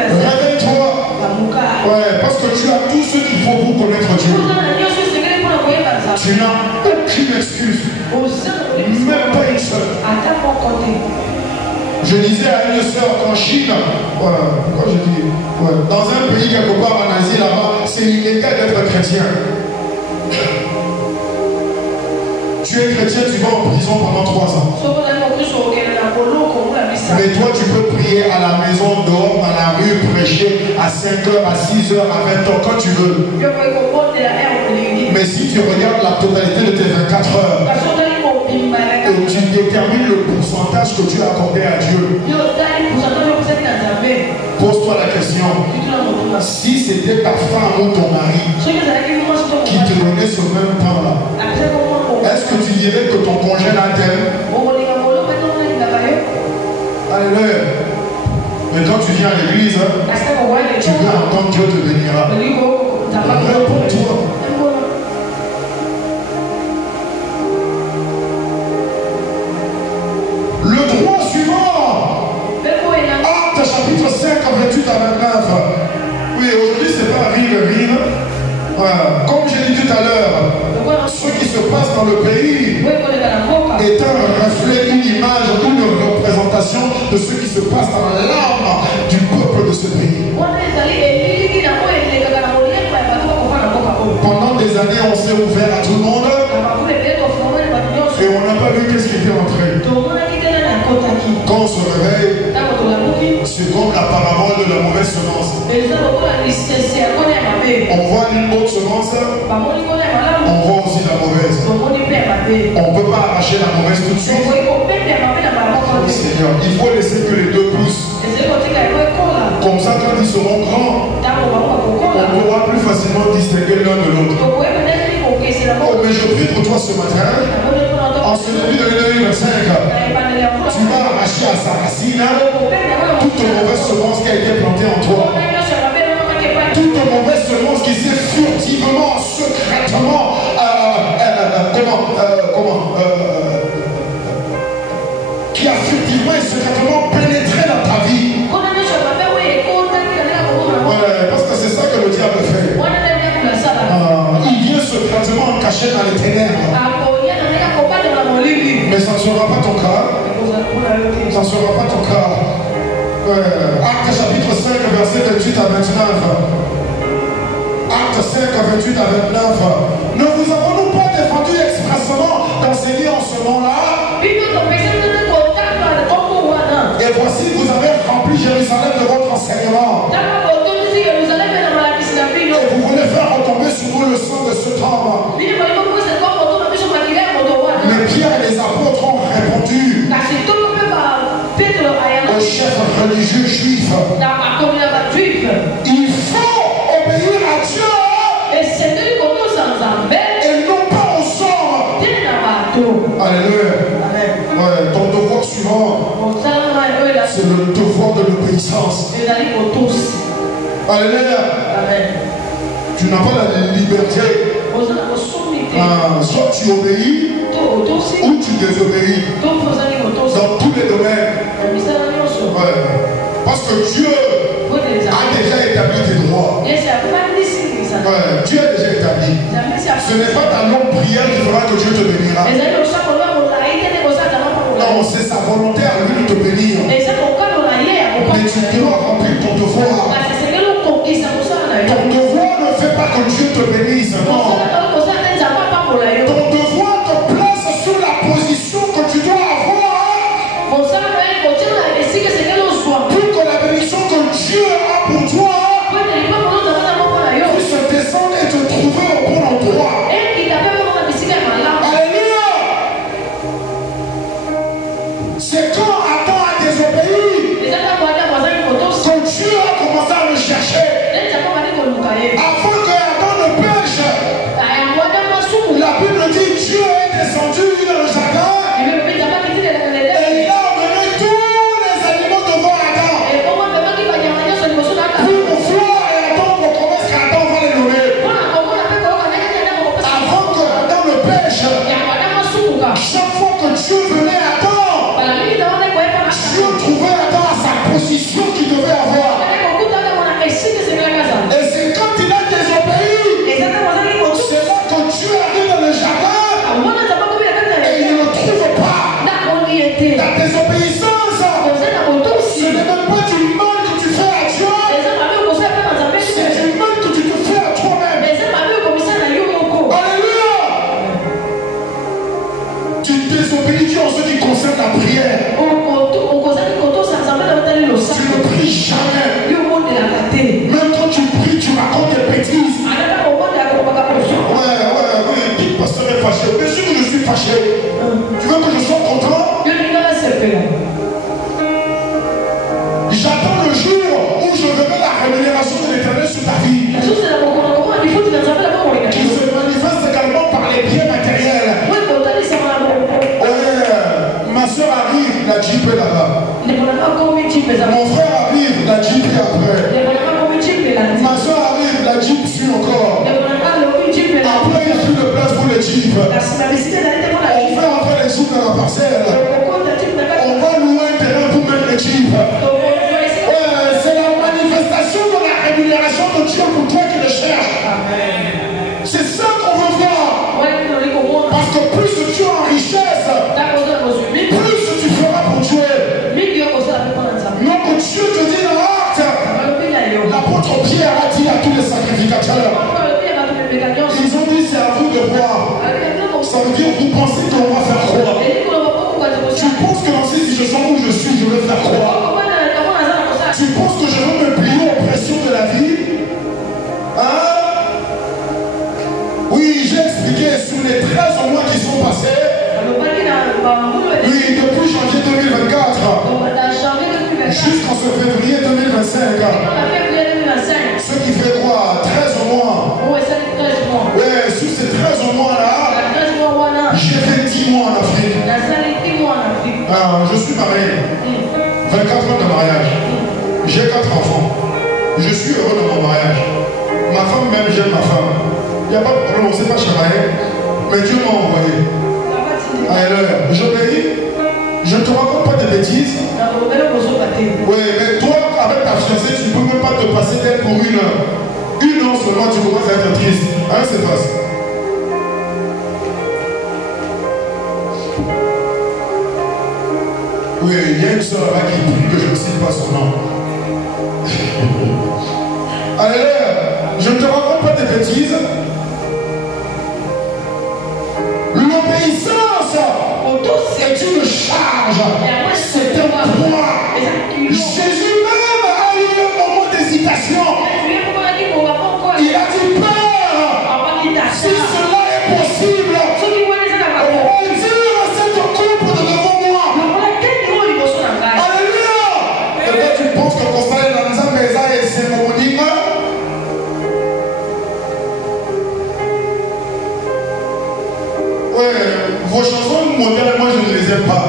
Réveille-toi. Ouais, parce que tu as tout ce qu'il faut pour connaître Dieu. Tu n'as aucune excuse. Même pas une seule. Je disais à une soeur qu'en Chine, quand je dis, dans un pays quelque part en Asie là-bas, c'est illégal d'être chrétien. Tu es chrétien, tu vas en prison pendant 3 ans. Mais toi, tu peux prier à la maison, dehors, dans la rue, prêcher à 5h, à 6h, à 20h, quand tu veux. Mais si tu regardes la totalité de tes 24 heures, et tu détermines le pourcentage que tu as accordé à Dieu, pose-toi la question. Si c'était ta femme ou ton mari qui te donnait ce même temps-là, est-ce que tu dirais que ton congénère t'aime? Alléluia. Mais quand tu viens à l'église, tu veux entendre Dieu te bénira. Réponds-toi. Le droit suivant. Actes chapitre 5, 28 à 29. Oui, aujourd'hui, c'est pas rire. Voilà. Comme j'ai dit tout à l'heure, ce qui se passe dans le pays est un reflet, une image, une représentation de ce qui se passe dans l'âme du peuple de ce pays. Pendant des années, on s'est ouvert à tout le monde et on n'a pas vu qu'est-ce qui était entré. Quand on se réveille, c'est comme la parabole de la mauvaise semence. On voit une bonne semence, on voit aussi la mauvaise. On ne peut pas arracher la mauvaise tout de suite. Seigneur, il faut laisser que les deux poussent. Comme ça, quand ils seront grands, on pourra plus facilement distinguer l'un de l'autre. Oh, mais je prie pour toi ce matin. En ce début de l'année 25, tu vas arracher à sa racine toute mauvaise semence qui a été plantée en toi. Toute mauvaise semence qui s'est furtivement, secrètement, qui a furtivement et secrètement pénétré dans ta vie. Ouais, parce que c'est ça que le diable fait. Il vient secrètement caché dans les ténèbres. Mais ça ne sera pas ton cas. Ça ne sera pas ton cas. Acte chapitre 5, verset 28 à 29. Acte 5, 28 à 29. Ne vous avons-nous pas défendu expressement d'enseigner en ce nom-là? Et voici, vous avez rempli Jérusalem de votre enseignement. Et vous voulez faire retomber sur nous le sang de ce temps. Mais Pierre et les apôtres ont répondu aux chefs religieux juifs. Il faut obéir à Dieu et non pas aux hommes. Alléluia. Ouais, ton devoir suivant, c'est le devoir de l'obéissance. Alléluia. Tu n'as pas la liberté. Soit tu obéis ou tu désobéis. Dans tous les domaines. Ouais. Parce que Dieu a déjà établi tes droits. Ouais. Dieu a déjà établi. Ce n'est pas ta longue prière qui fera que Dieu te bénira. Non, c'est sa volonté à lui de te bénir. Mais tu dois remplir ton devoir. Ton devoir ne fait pas que Dieu te bénisse. Non. Ton devoir te place sur la position que tu dois avoir pour que la bénédiction que Dieu a pour toi puisse descendre et te trouver au bon endroit. Alléluia. C'est quand Adam a désobéi que Dieu a commencé à le chercher. Avant que Adam ne pêche, la Bible dit Dieu est descendu dans le jardin et il a amené tous les animaux devant Adam pour voir et attendre comment est-ce qu'Adam va les nommer. Avant que Adam ne pêche, chaque fois que Dieu venait à Adam, Dieu trouvait Adam à sa position qu'il devait avoir. Et c'est quand il a désobéi, c'est là que Dieu arrive dans le jardin et il ne le trouve pas. Ta désobéissance, ce n'est même pas du mal que tu fais à Dieu, c'est du mal que tu te fais à toi-même. Alléluia. Tu désobéis Dieu en ce qui concerne la prière. Tu ne pries jamais. Même quand tu pries, tu racontes des bêtises. Ouais, dites pasteur est fâché. Bien sûr que je suis fâché. Tu veux que je sois content? J'attends le jour où je verrai la rémunération de l'Éternel sur ta vie. Qui se manifeste également par les biens matériels. Ma soeur arrive, la Jeep est là-bas. Mon frère arrive, la Jeep est après. Ma soeur arrive, la Jeep suit encore. juive. On fait entrer les sous dans la parcelle. On va louer un terrain pour mettre les juifs. C'est la manifestation de la rémunération de Dieu pour toi qui le cherches. C'est ça qu'on veut voir. Parce que plus tu es en richesse, plus tu feras pour Dieu. Donc Dieu te dit dans l'acte, l'apôtre Pierre a dit à tous les sacrificateurs, ils ont dit c'est à vous de voir. Ça veut dire vous pensez qu'on va faire quoi? Tu penses que dans ces situations où je suis, je vais faire quoi? Tu penses que je vais me plier aux pressions de la vie? Hein? Oui, j'ai expliqué sur les 13 mois qui sont passés. Oui, depuis janvier 2024 jusqu'en ce février 2025. Ce qui fait quoi? 13 mois. Ouais, sur ces 13 mois-là, j'ai fait 10 mois en Afrique. Je suis marié. 24 ans de mariage. J'ai 4 enfants. Je suis heureux dans mon mariage. Ma femme même, j'aime ma femme. Il n'y a pas de problème, on ne s'est pas chamaillé. Mais Dieu m'a envoyé. Alors, j'obéis. Je ne te raconte pas de bêtises. Oui, mais toi, avec ta fiancée, tu ne peux même pas te passer d'elle pour 1 heure. 1 heure seulement, tu commences à être triste. Hein, c'est face. Oui, il y a une soeur là qui prie que je ne cite pas son nom. Alléluia. Je ne te raconte pas de bêtises. L'obéissance est une charge. C'est un poids. Jésus même a eu un moment d'hésitation. Il a dit peur. Si cela est possible, retire cette coupe de devant moi. Alléluia. Et toi tu penses que comme ça dans sa maison et c'est mon digne. Ouais, vos chansons modernes, moi je ne les aime pas.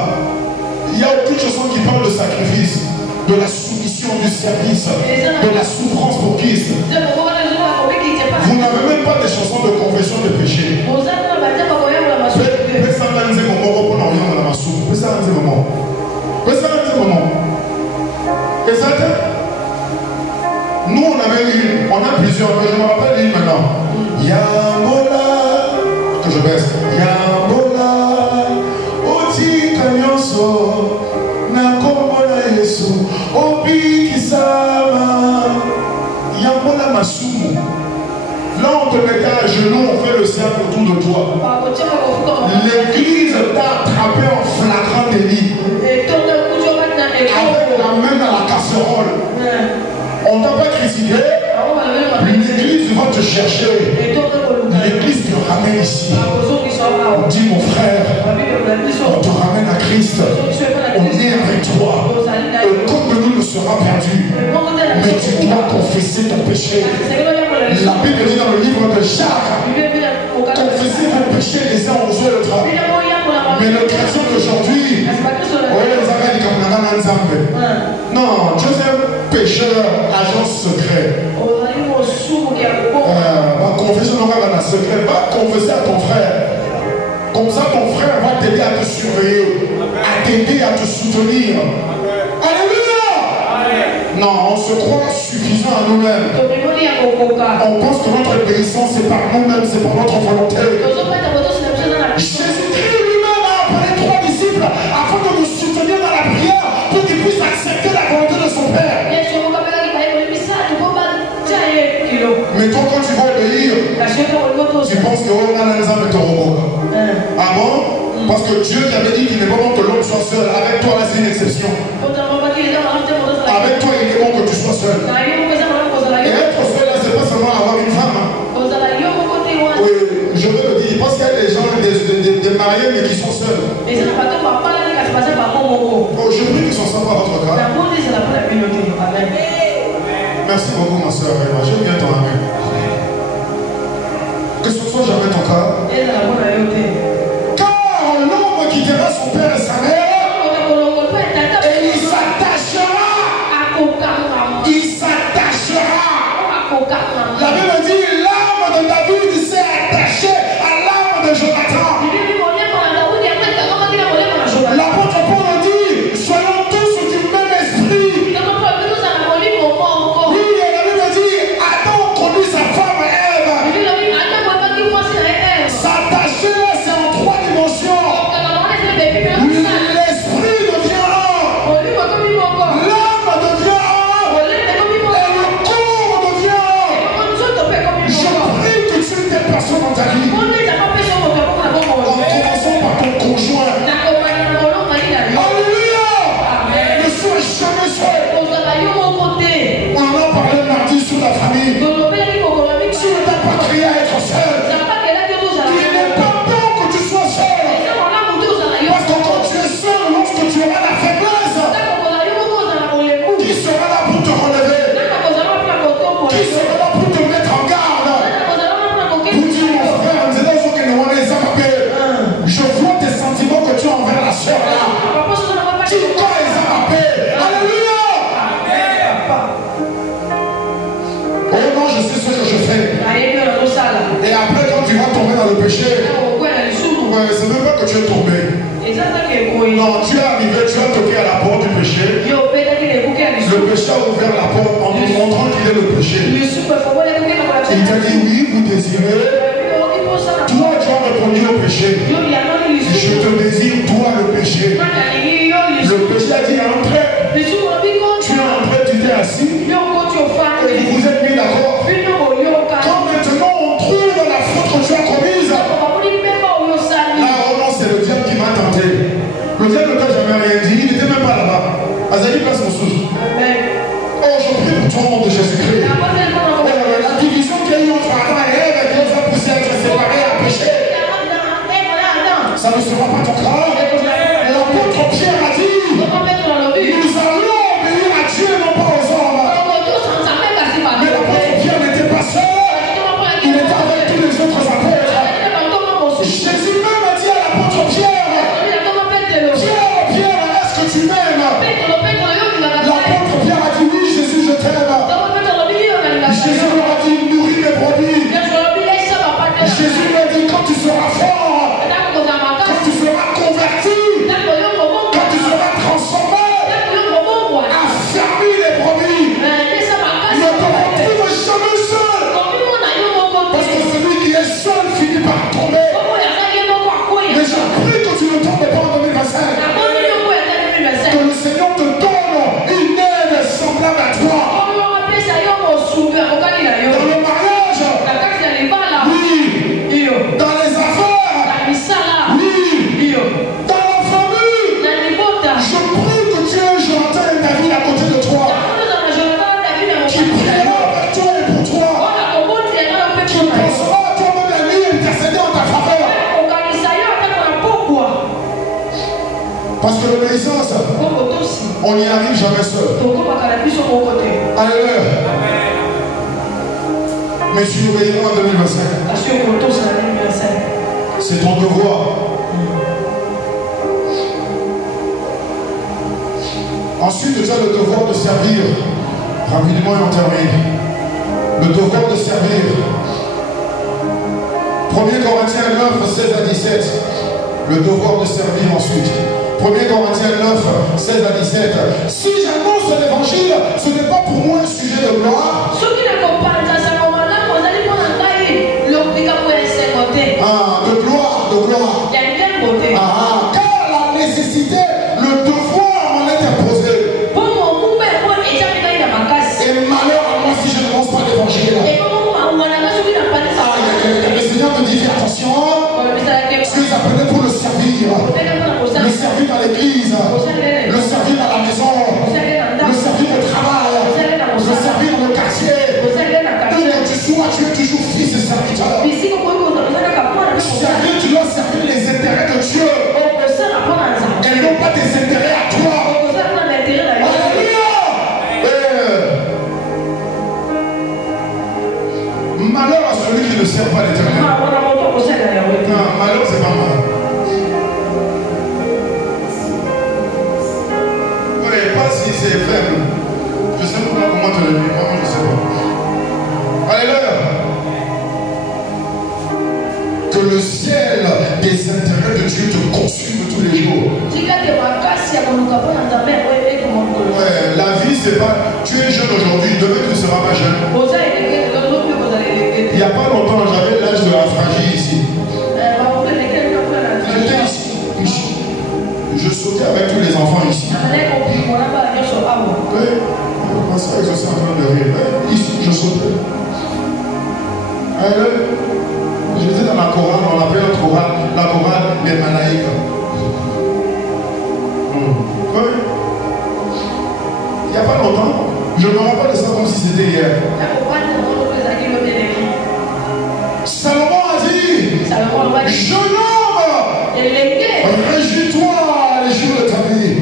Il n'y a aucune chanson qui parle de sacrifice, de la soumission, du service, de la souffrance pour Christ. Vous n'avez même pas des chansons de confession de péché. Nous on avait une, on a plusieurs, mais je me rappelle une maintenant. Yambola, que je baisse. Yambola, Oti Kanyoso, Nakomola Yesu, Obi Kisama, Yambola Masumu. Là, on te mettait à genoux, on fait le cercle autour de toi. L'église t'a attrapé en flagrant délit. Avec la main dans la casserole. On t'a pas critiqué. L'église va te chercher. L'église te ramène ici. Dis mon frère, on te ramène à Christ. On est avec toi. Aucun de nous ne sera perdu. Mais tu dois confesser ton péché. La Bible dit dans le livre de Jacques, confessez vos péchés les uns aux autres. Mais le chrétien d'aujourd'hui, non, Dieu est un pécheur, agent secret. Confession dans un secret, va confesser à ton frère. Comme ça, ton frère va t'aider à te surveiller, à t'aider à te soutenir. Alléluia! Non, on se croit suffisant à nous-mêmes. On pense que notre obéissance c'est par nous-mêmes, c'est par notre volonté. Jésus-Christ lui-même a appelé 3 disciples afin de nous soutenir dans la prière pour qu'ils puissent accepter la volonté de son Père. Mais toi, quand tu vas obéir, tu penses que on a les âmes de ton. Ah bon? Parce que Dieu t'avait dit qu'il n'est pas bon que l'homme soit seul. Avec toi, là, c'est une exception. Avec toi, il est bon que tu sois seul. Et être seul, là, c'est pas seulement avoir une femme. Oui, je veux le dire. Parce qu'il y a des gens, des mariés, mais qui sont seuls. Oh, je prie qu'ils sont sympas à votre cas. Merci beaucoup, ma soeur. J'aime bien ton amen. Que ce soit jamais ton cas. Car l'homme quittera son père et sa mère. Et il s'attachera. Il s'attachera. La Bible dit l'âme de David s'est attachée à l'âme de Jonathan. c'est même pas que tu es tombé. Non, tu es arrivé, tu as toqué à la porte du péché. Le péché a ouvert la porte en nous montrant qu'il est le péché. Il t'a dit oui, vous désirez. Toi, tu as répondu au péché. Je te désire, toi, le péché. Le péché a dit entrez. Tu es entré, tu t'es assis. Et vous vous êtes mis d'accord. Quand maintenant on trouve la faute que tu as commise, là, c'est le diable qui m'a tenté. Le diable ne t'a jamais rien dit, il n'était même pas là-bas. Azali place mon sous. Oh, je prie pour ton nom de Jésus-Christ. La division qu'il y a eu entre Adam et Ève, qui nous a poussé à être séparés à pécher. Ça ne sera pas ton cas. L'apôtre Pierre a dit, nous allons obéir à Dieu, non pas aux hommes. Mais l'apôtre Pierre n'était pas seul. Il était avec tous les autres apôtres. Jésus même a dit à l'apôtre Pierre, Pierre, est-ce que tu m'aimes? L'apôtre Pierre a dit oui, Jésus, je t'aime. Jésus leur a dit, nourris mes brebis. Jésus lui a dit, quand tu seras fort, quand tu seras converti, quand tu seras transformé, affermis les brebis. Ne te retrouve jamais seul. Parce que celui qui est seul finit par tomber. Mais je prie que tu ne tombes pas en 2025. Que le Seigneur te donne une aide semblable à toi. Dans le mariage, oui. Dans les affaires, oui. Dans la famille, je prie que Dieu, Jonathan et David à côté de toi, qui priera avec toi et pour toi, qui pensera à toi-même la nuit et intercéder en ta faveur. Parce que l'obéissance, on n'y arrive jamais seul. Alléluia. Mais tu obéiras en 2025. C'est ton devoir. Ensuite, tu as le devoir de servir. Rapidement, et on termine. Le devoir de servir. 1 Corinthiens 9, 16 à 17. Le devoir de servir ensuite. 1 Corinthiens 9, 16 à 17. Si j'annonce l'évangile, ce n'est pas pour moi un sujet de gloire. De gloire. Car la nécessité, le devoir m'en est imposé. Et malheur à moi si je n'annonce pas l'évangile. Le Seigneur te dit, fais attention. Ce qu'ils apprenaient pour le servir. Le servir dans l'église. Le servir dans la maison. Le servir au travail. Le servir dans le quartier. Où que tu sois, tu es toujours fils et serviteur. Servir, tu dois servir les intérêts de Dieu. Et non pas tes intérêts à toi. Alléluia. Malheur à celui qui ne sert pas l'Éternel. Non, malheur, c'est pas mal. Oui, pas si c'est faible. Je sais pas comment te le dire. Moi, je sais pas. Alléluia. Que le ciel des intérêts de Dieu te consume tous les jours. Ouais, la vie, c'est pas. Tu es jeune aujourd'hui, demain tu ne seras pas jeune. Il n'y a pas longtemps, j'avais l'âge de la fragie ici. J'étais ici. Je sautais avec tous les enfants ici. Oui, c'est ça que je suis en train de rire. Ici, je sautais. J'étais dans la chorale, on appelle notre chorale, la chorale des Malaïques. Oui. Il n'y a pas longtemps, je me rappelle de ça comme si c'était hier. Salomon a dit, jeune homme, réjouis-toi les jours de ta vie.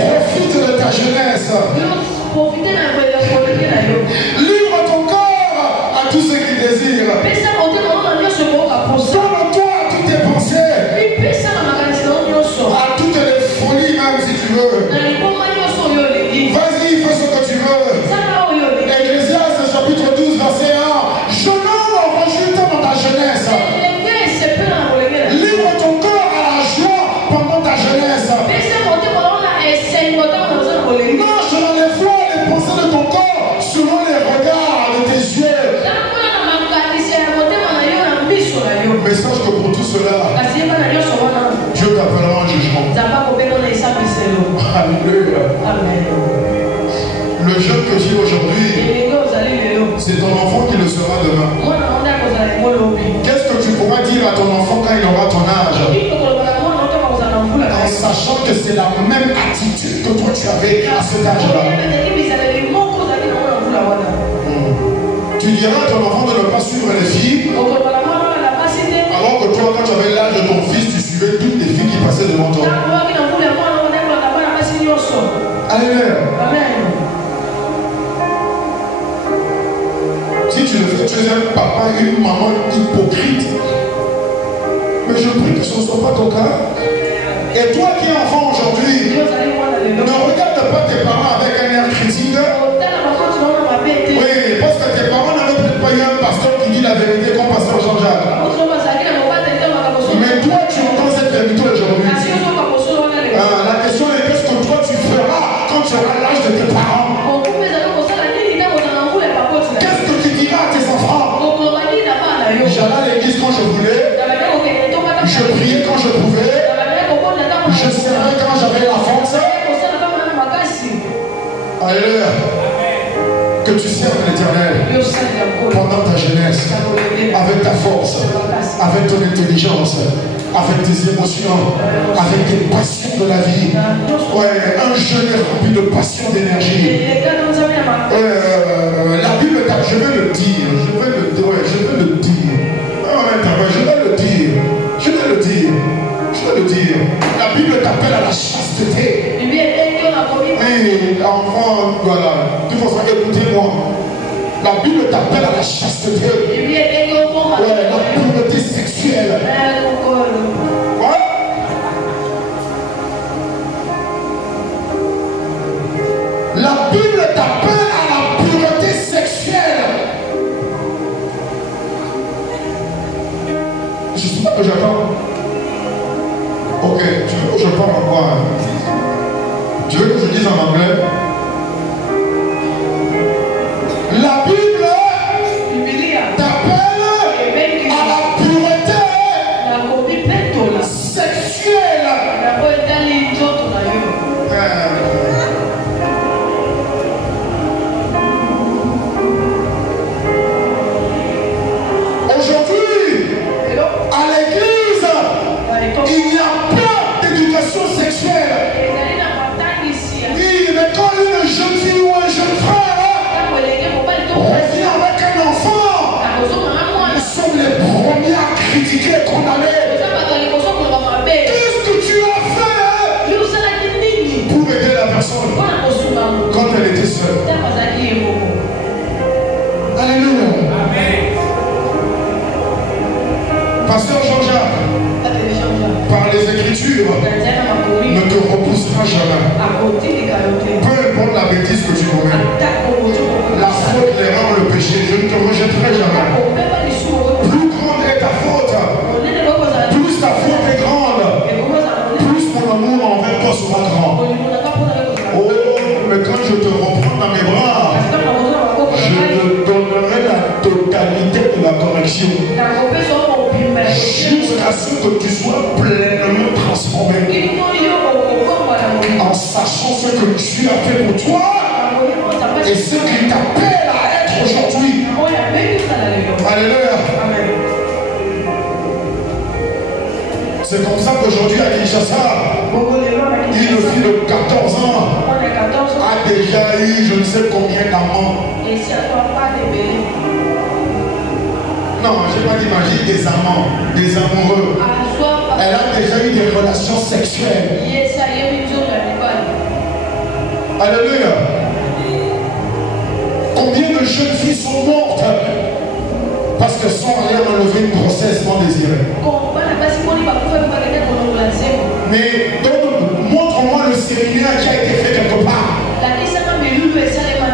Profite de ta jeunesse. Livre ton corps à tous ceux qui désirent. Donne-toi à toutes tes pensées. À toutes les folies même si tu veux. Vas-y, fais ce que tu veux. Ecclésiaste chapitre 12 verset 1. Jeune homme, réjouis-toi dans ta jeunesse. petit aujourd'hui, c'est ton enfant qui le sera demain. Qu'est-ce que tu pourras dire à ton enfant quand il aura ton âge? En sachant que c'est la même attitude que toi tu avais à cet âge-là. Tu diras à ton enfant de ne pas suivre les filles, alors que toi, quand tu avais l'âge de ton fils, tu suivais toutes les filles qui passaient devant toi. Alléluia. Si tu le fais, tu es un papa et une maman hypocrite. Mais je prie que ce ne soit pas ton cas. Et toi qui es enfant aujourd'hui, ne regarde pas tes parents avec un air critique. Oui, parce que tes parents n'avaient peut-être pas eu un pasteur qui dit la vérité comme pasteur Jean-Jacques. Mais toi, tu entends cette vérité aujourd'hui. La question est qu'est-ce que toi tu feras quand tu auras l'âge de tes parents? Qu'est-ce que tu diras à tes enfants? J'allais à l'église quand je voulais. Je priais quand je pouvais. Je servais quand j'avais la force. Alléluia. Que tu serves l'Éternel pendant ta jeunesse, avec ta force, avec ton intelligence, avec tes émotions, avec tes passions de la vie. Ouais, un jeune est rempli de passion, d'énergie. La Bible, je vais le dire, je vais le dire. La Bible t'appelle à la chasteté. Oui, enfant, voilà. De toute façon, écoutez-moi. La Bible t'appelle à la chasteté. Ouais, la pureté sexuelle. Ouais. La Bible t'appelle à la pureté sexuelle. Je sais pas que j'attends. Ok, tu veux que je parle en quoi? Tu veux que je dise en anglais? La Bible t'appelle à la pureté sexuelle. Aujourd'hui, à l'église, il n'y a pas d'éducation sexuelle. Oui, mais quand une jeune fille ou un jeune frère revient avec un enfant, nous sommes les premiers à critiquer et condamner. Qu'est-ce que tu as fait pour aider la personne quand elle était seule? Alléluia. Pasteur Jean-Jacques, par les Écritures, ne te repoussera jamais. Peu importe la bêtise que tu commets, la faute, l'erreur, le péché, je ne te rejetterai jamais. Plus grande est ta faute, plus ta faute est grande, plus mon amour envers toi sera grand. Oh, mais quand je te reprends dans mes bras, je te donnerai la totalité de la correction. Jusqu'à ce que tu sois pleinement transformé. En sachant ce que tu as fait pour toi et ce qui t'appelle à être aujourd'hui. Alléluia. C'est comme ça qu'aujourd'hui à Kinshasa, une fille de 14 ans a déjà eu je ne sais combien d'amants. Non, je n'ai pas dit magie, des amants, des amoureux. Elle a déjà eu des relations sexuelles. Alléluia. Combien de jeunes filles sont mortes parce que sans rien enlever une grossesse non désirée? Mais montre-moi le séminaire qui a été fait quelque part.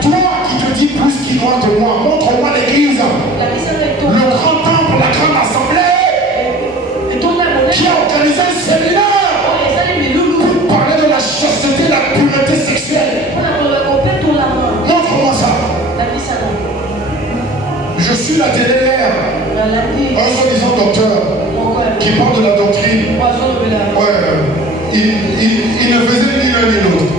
Toi qui te dis plus qu'il doit de moi, montre-moi l'église. Le grand temple, la grande assemblée qui a organisé un séminaire pour parler de la chasteté, la pureté sexuelle. Montre-moi ça. Je suis la télé-mère, un soi-disant docteur qui parle de la doctrine. Ouais, il ne faisait ni l'un ni l'autre.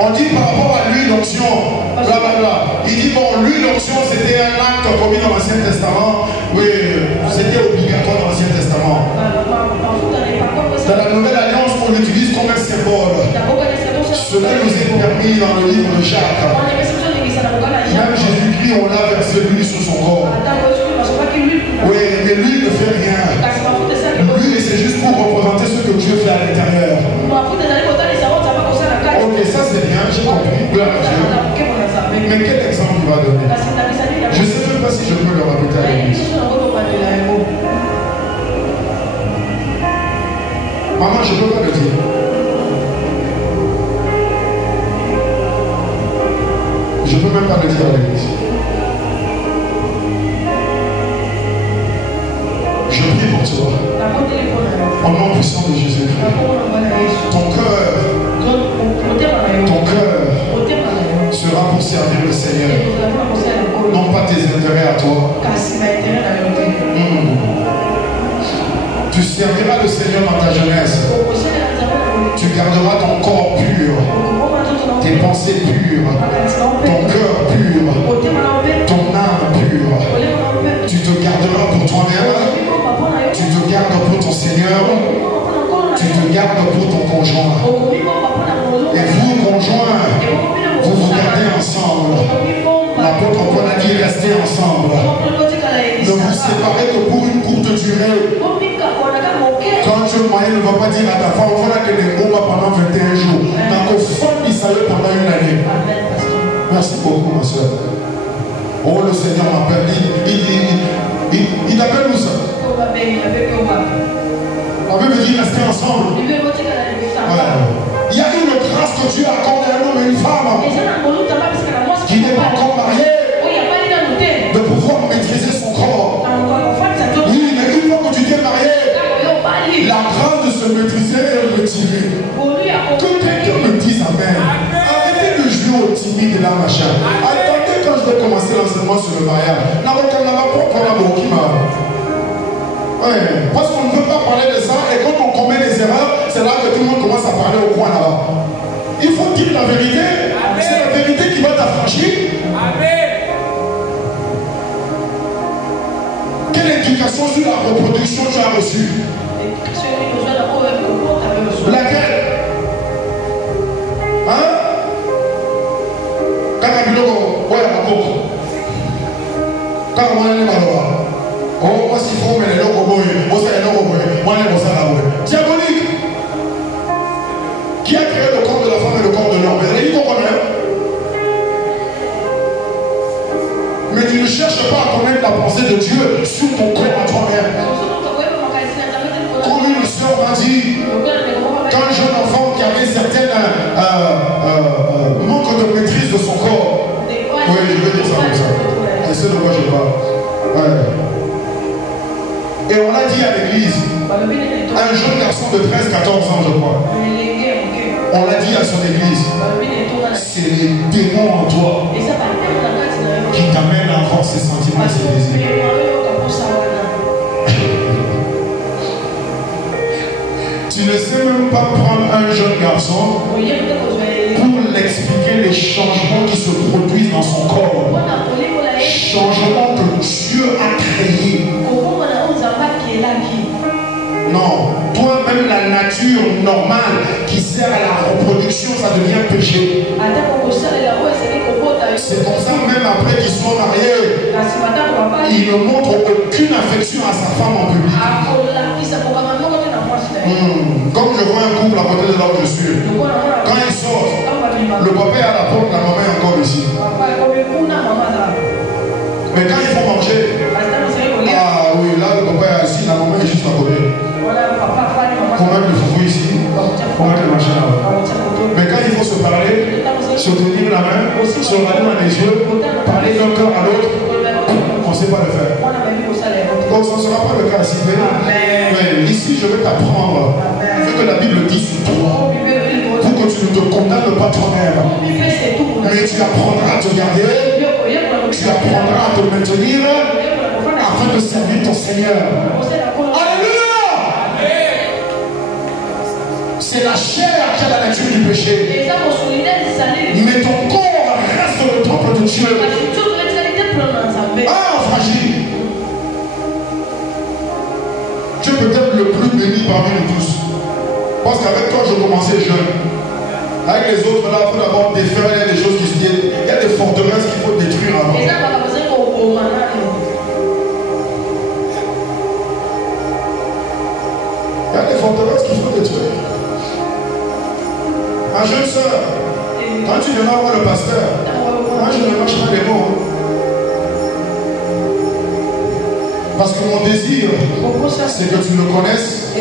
On dit par rapport à l'huile d'onction, blablabla. Il dit bon, l'huile d'onction c'était un acte commis dans l'Ancien Testament. Oui, c'était obligatoire dans l'Ancien Testament. Dans la Nouvelle Alliance, on l'utilise comme un symbole. Cela nous est permis dans le livre de Jacques. Même Jésus-Christ, on l'a versé l'huile sur son corps. Oui, mais l'huile ne fait rien. L'huile, c'est juste pour représenter ce que Dieu fait à l'intérieur. Ok, ça c'est bien, j'ai compris. Gloire à Dieu. Mais quel exemple il va donner? Je ne sais même pas si je peux le répéter à l'église. Maman, je ne peux pas le dire. Je ne peux même pas le dire à l'église. Je prie pour toi. Au nom puissant de Jésus-Christ. Ton cœur sera pour servir le Seigneur. Non pas tes intérêts à toi. Tu serviras le Seigneur dans ta jeunesse. Tu garderas ton corps pur, tes pensées pures, ton cœur pur, ton âme pure. Tu te garderas pour toi-même. Tu te gardes pour ton Seigneur. Tu te gardes pour ton conjoint. Et vous, conjoints, vous vous gardez ensemble. L'apôtre Paul a dit restez ensemble. Ne vous séparez que pour une courte durée. Quand Dieu moyen ne va pas dire à ta femme, voilà que les mots pendant 21 jours. Donc au fond d'Israël pendant une année. Merci beaucoup, ma soeur. Oh, le Seigneur m'appelle. Il appelle nous ça. La Bible dit rester ensemble. Voilà. Il y a une grâce que Dieu accorde à un homme et une femme qui n'est pas encore marié de pouvoir maîtriser son corps. Oui, mais une fois que tu t'es marié, la grâce de se maîtriser est retirée. Que quelqu'un me dise amen. Arrêtez de jouer au timide là, machin. Attendez quand je vais commencer l'enseignement sur le mariage. Ouais, parce qu'on ne veut pas parler de ça et quand on commet des erreurs, c'est là que tout le monde commence à parler au coin là-bas. Il faut dire la vérité. C'est la vérité qui va t'affranchir. Quelle éducation sur la reproduction tu as reçue? Laquelle? Hein? Oh, moi, s'il faut, mais les locaux, diabolique. Qui a créé le corps de la femme et le corps de l'homme? Mais tu ne cherches pas à connaître la pensée de Dieu sur ton corps à toi-même. Comme une soeur m'a dit, quand un jeune enfant qui avait certaines manque de maîtrise de son corps. Oui, je vais dire ça comme ça. C'est ce de quoi je parle. Ouais. Et on l'a dit à l'église, un jeune garçon de 13-14 ans, je crois. On l'a dit à son église. C'est les démons en toi qui t'amènent à avoir ces sentiments et ces désirs. Tu ne sais même pas prendre un jeune garçon pour l'expliquer les changements qui se produisent dans son corps. Changements que Dieu a créés. Non, toi-même la nature normale qui sert à la reproduction, ça devient péché. C'est pour ça même après qu'ils soient mariés, il ne montre aucune affection à sa femme en public. Comme je vois un couple à côté de là où je suis, quand ils sortent, le papa est à la porte, la maman est encore ici. Mais quand ils vont manger, ah oui, là le papa est assis, la maman est juste à côté. Pour mettre le foufou ici, pour mettre le machin là-bas. Mais quand il faut se parler, se tenir la main, se regarder dans les yeux, parler d'un cœur à l'autre, on ne sait pas le faire. Donc ça ne sera pas le cas ici. Mais ici, je vais t'apprendre ce que la Bible dit sur toi. Pour que tu ne te condamnes pas toi-même. Mais tu apprendras à te garder. Tu apprendras à te maintenir afin de servir ton Seigneur. Alléluia! C'est la chair qui a la nature du péché. Mais ton corps reste le temple de Dieu. Ah, fragile. Tu es peut-être le plus béni parmi nous tous. Parce qu'avec toi, je commençais jeune. Avec les autres, là, il faut d'abord défaire. Il y a des choses qui se disent. Il y a des forteresses qu'il faut détruire avant. Il y a des forteresses qu'il faut détruire. Ma jeune soeur, quand tu viendras voir le pasteur, moi je ne marche pas les mots. Parce que mon désir, c'est que tu le connaisses,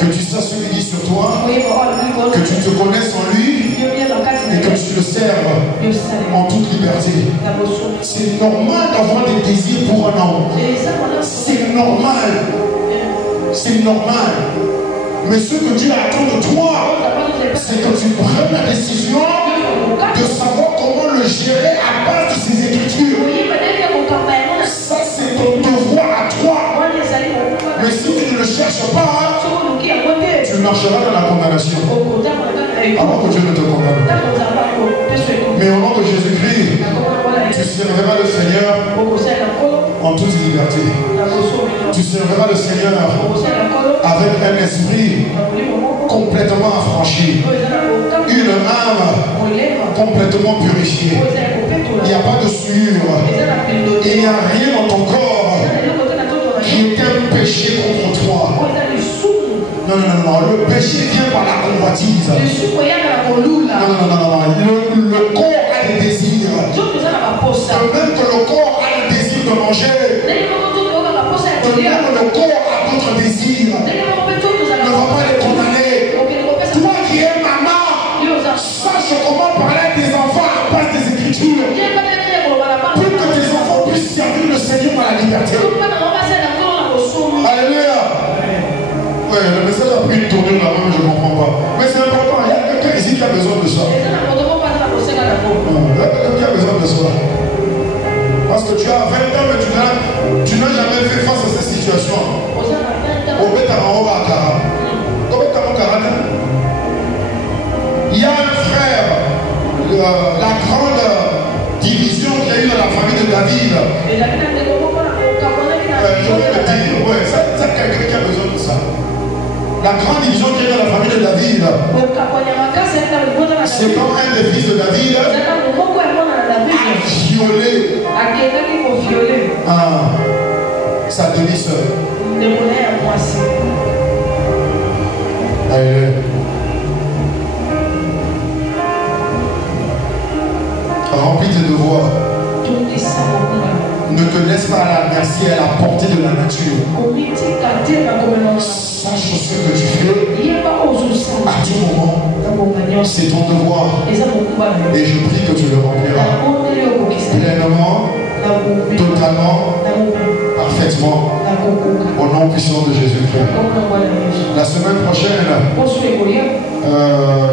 que tu saches ce qu'il dit sur toi, que tu te connaisses en lui et que tu le serves en toute liberté. C'est normal d'avoir des désirs pour un homme. C'est normal. C'est normal. Mais ce que Dieu attend de toi, c'est que tu prennes la décision de savoir comment le gérer à base de ces écritures. Ça, c'est ton devoir à toi. Mais si tu ne le cherches pas, tu marcheras dans la condamnation. Avant que Dieu ne te condamne. Mais au nom de Jésus-Christ, tu serviras le Seigneur en toute liberté. Tu serviras le Seigneur avec un esprit complètement affranchi, une âme complètement purifiée. Il n'y a pas de souillure, il n'y a rien dans ton corps qui est un péché contre toi. Non, non, non, non, le péché vient par la convoitise. Non, non, non, non, non. Le corps a des désirs. De même que le corps a le désir de manger, de même le corps a d'autres désirs. Ne va pas les condamner. Toi qui es maman, sache comment parler à tes enfants à base des Écritures. Pour que tes enfants puissent servir le Seigneur à la liberté. Alléluia. Ouais, le message a pris une tournure là-bas, mais je ne comprends pas. Mais c'est important, il y a quelqu'un ici qui a besoin de ça. Il y a quelqu'un qui a besoin de ça. Parce que tu as 20 ans, mais tu n'as jamais fait face à cette situation. Il y a un frère, la grande division qu'il y a eu dans la famille de David. Je vais le dire, ouais, c'est quelqu'un qui a besoin de ça. La grande division qui est dans la famille de David, c'est quand un des fils de David a violé sa demi-sœur. Remplis tes devoirs. Ne te laisse pas à la merci à la portée de la nature. Sache ce que tu fais à tout moment. C'est ton devoir. Et je prie que tu le rempliras pleinement, totalement, parfaitement, au nom puissant de Jésus-Christ. La semaine prochaine,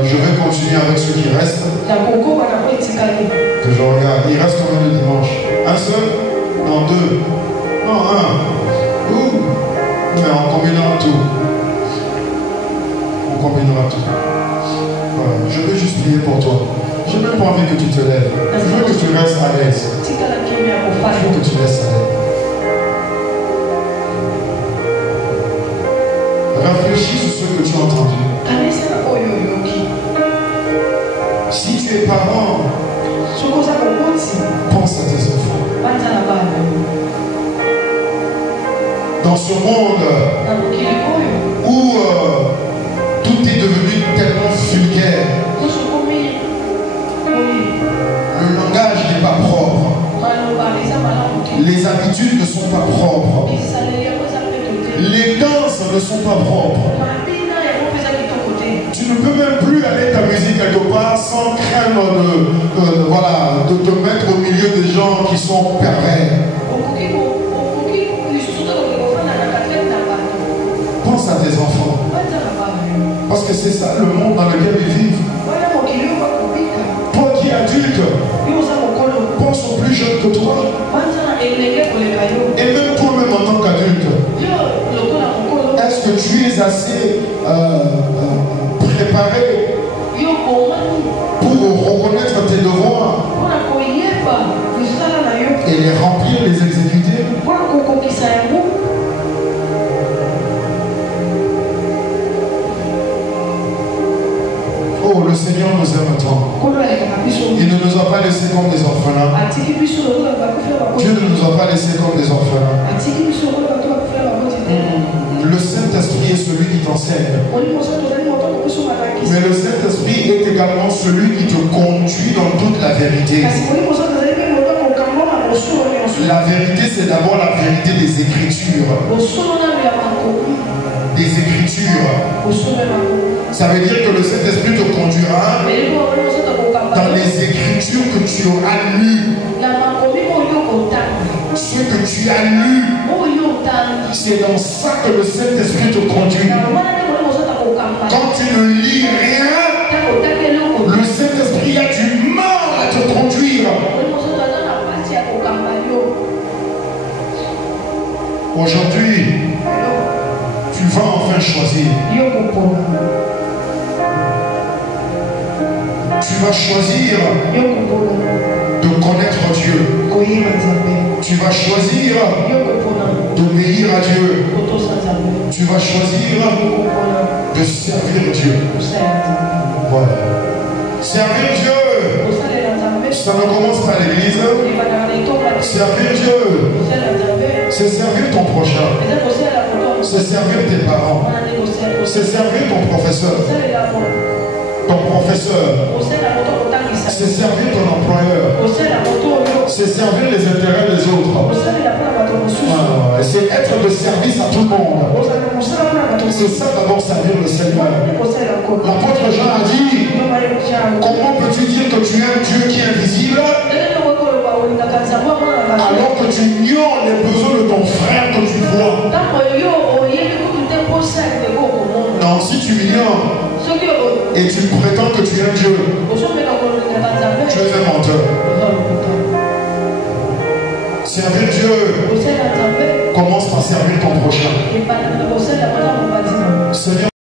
je vais continuer avec ce qui reste. Que je regarde. Il reste combien de dimanches? Un seul? Non, deux? Non, un. Ouh. Mais on combinera tout. On combinera tout. Voilà. Je veux juste prier pour toi. Je n'ai même pas envie que tu te lèves. Je veux que tu restes à l'aise. Je veux que tu restes à l'aise. Réfléchis sur ce que tu as entendu. Si tu es parent, pense à tes enfants. Dans ce monde où tout est devenu tellement vulgaire, le langage n'est pas propre, les habitudes ne sont pas propres, les danses ne sont pas propres. Tu ne peux même plus aller t'amuser quelque part sans craindre de te mettre au milieu des gens qui sont pervers. Pense à tes enfants. Parce que c'est ça le monde dans lequel ils vivent. Toi qui es adulte, pense aux plus jeunes que toi. Et même toi-même en tant qu'adulte, est-ce que tu es assez préparé pour reconnaître a pas laissés comme des orphelins. Dieu ne nous a pas laissés comme des orphelins. Le Saint-Esprit est celui qui t'enseigne. Mais le Saint-Esprit est également celui qui te conduit dans toute la vérité. La vérité, c'est d'abord la vérité des Écritures. Des Écritures. Ça veut dire que le Saint-Esprit te conduira dans les Écritures que tu auras lues. Ce que tu as lu, c'est dans ça que le Saint-Esprit te conduit. Quand tu ne lis rien, le Saint-Esprit a du mal à te conduire. Aujourd'hui, tu vas enfin choisir. Tu vas choisir de connaître Dieu. Tu vas choisir d'obéir à Dieu. Tu vas choisir de servir Dieu. Voilà. Servir Dieu, ça ne commence pas à l'église. Servir Dieu, c'est servir ton prochain. C'est servir tes parents. C'est servir ton professeur. Ton professeur. C'est servir ton employeur. C'est servir les intérêts des autres. C'est être de service à tout le monde. C'est ça d'abord servir le Seigneur. L'apôtre Jean a dit, comment peux-tu dire que tu aimes Dieu qui est invisible alors que tu ignores les besoins de ton frère que tu vois? Non, si tu ignores et tu prétends que tu aimes Dieu, tu es un menteur. Servir Dieu commence par servir ton prochain. Seigneur,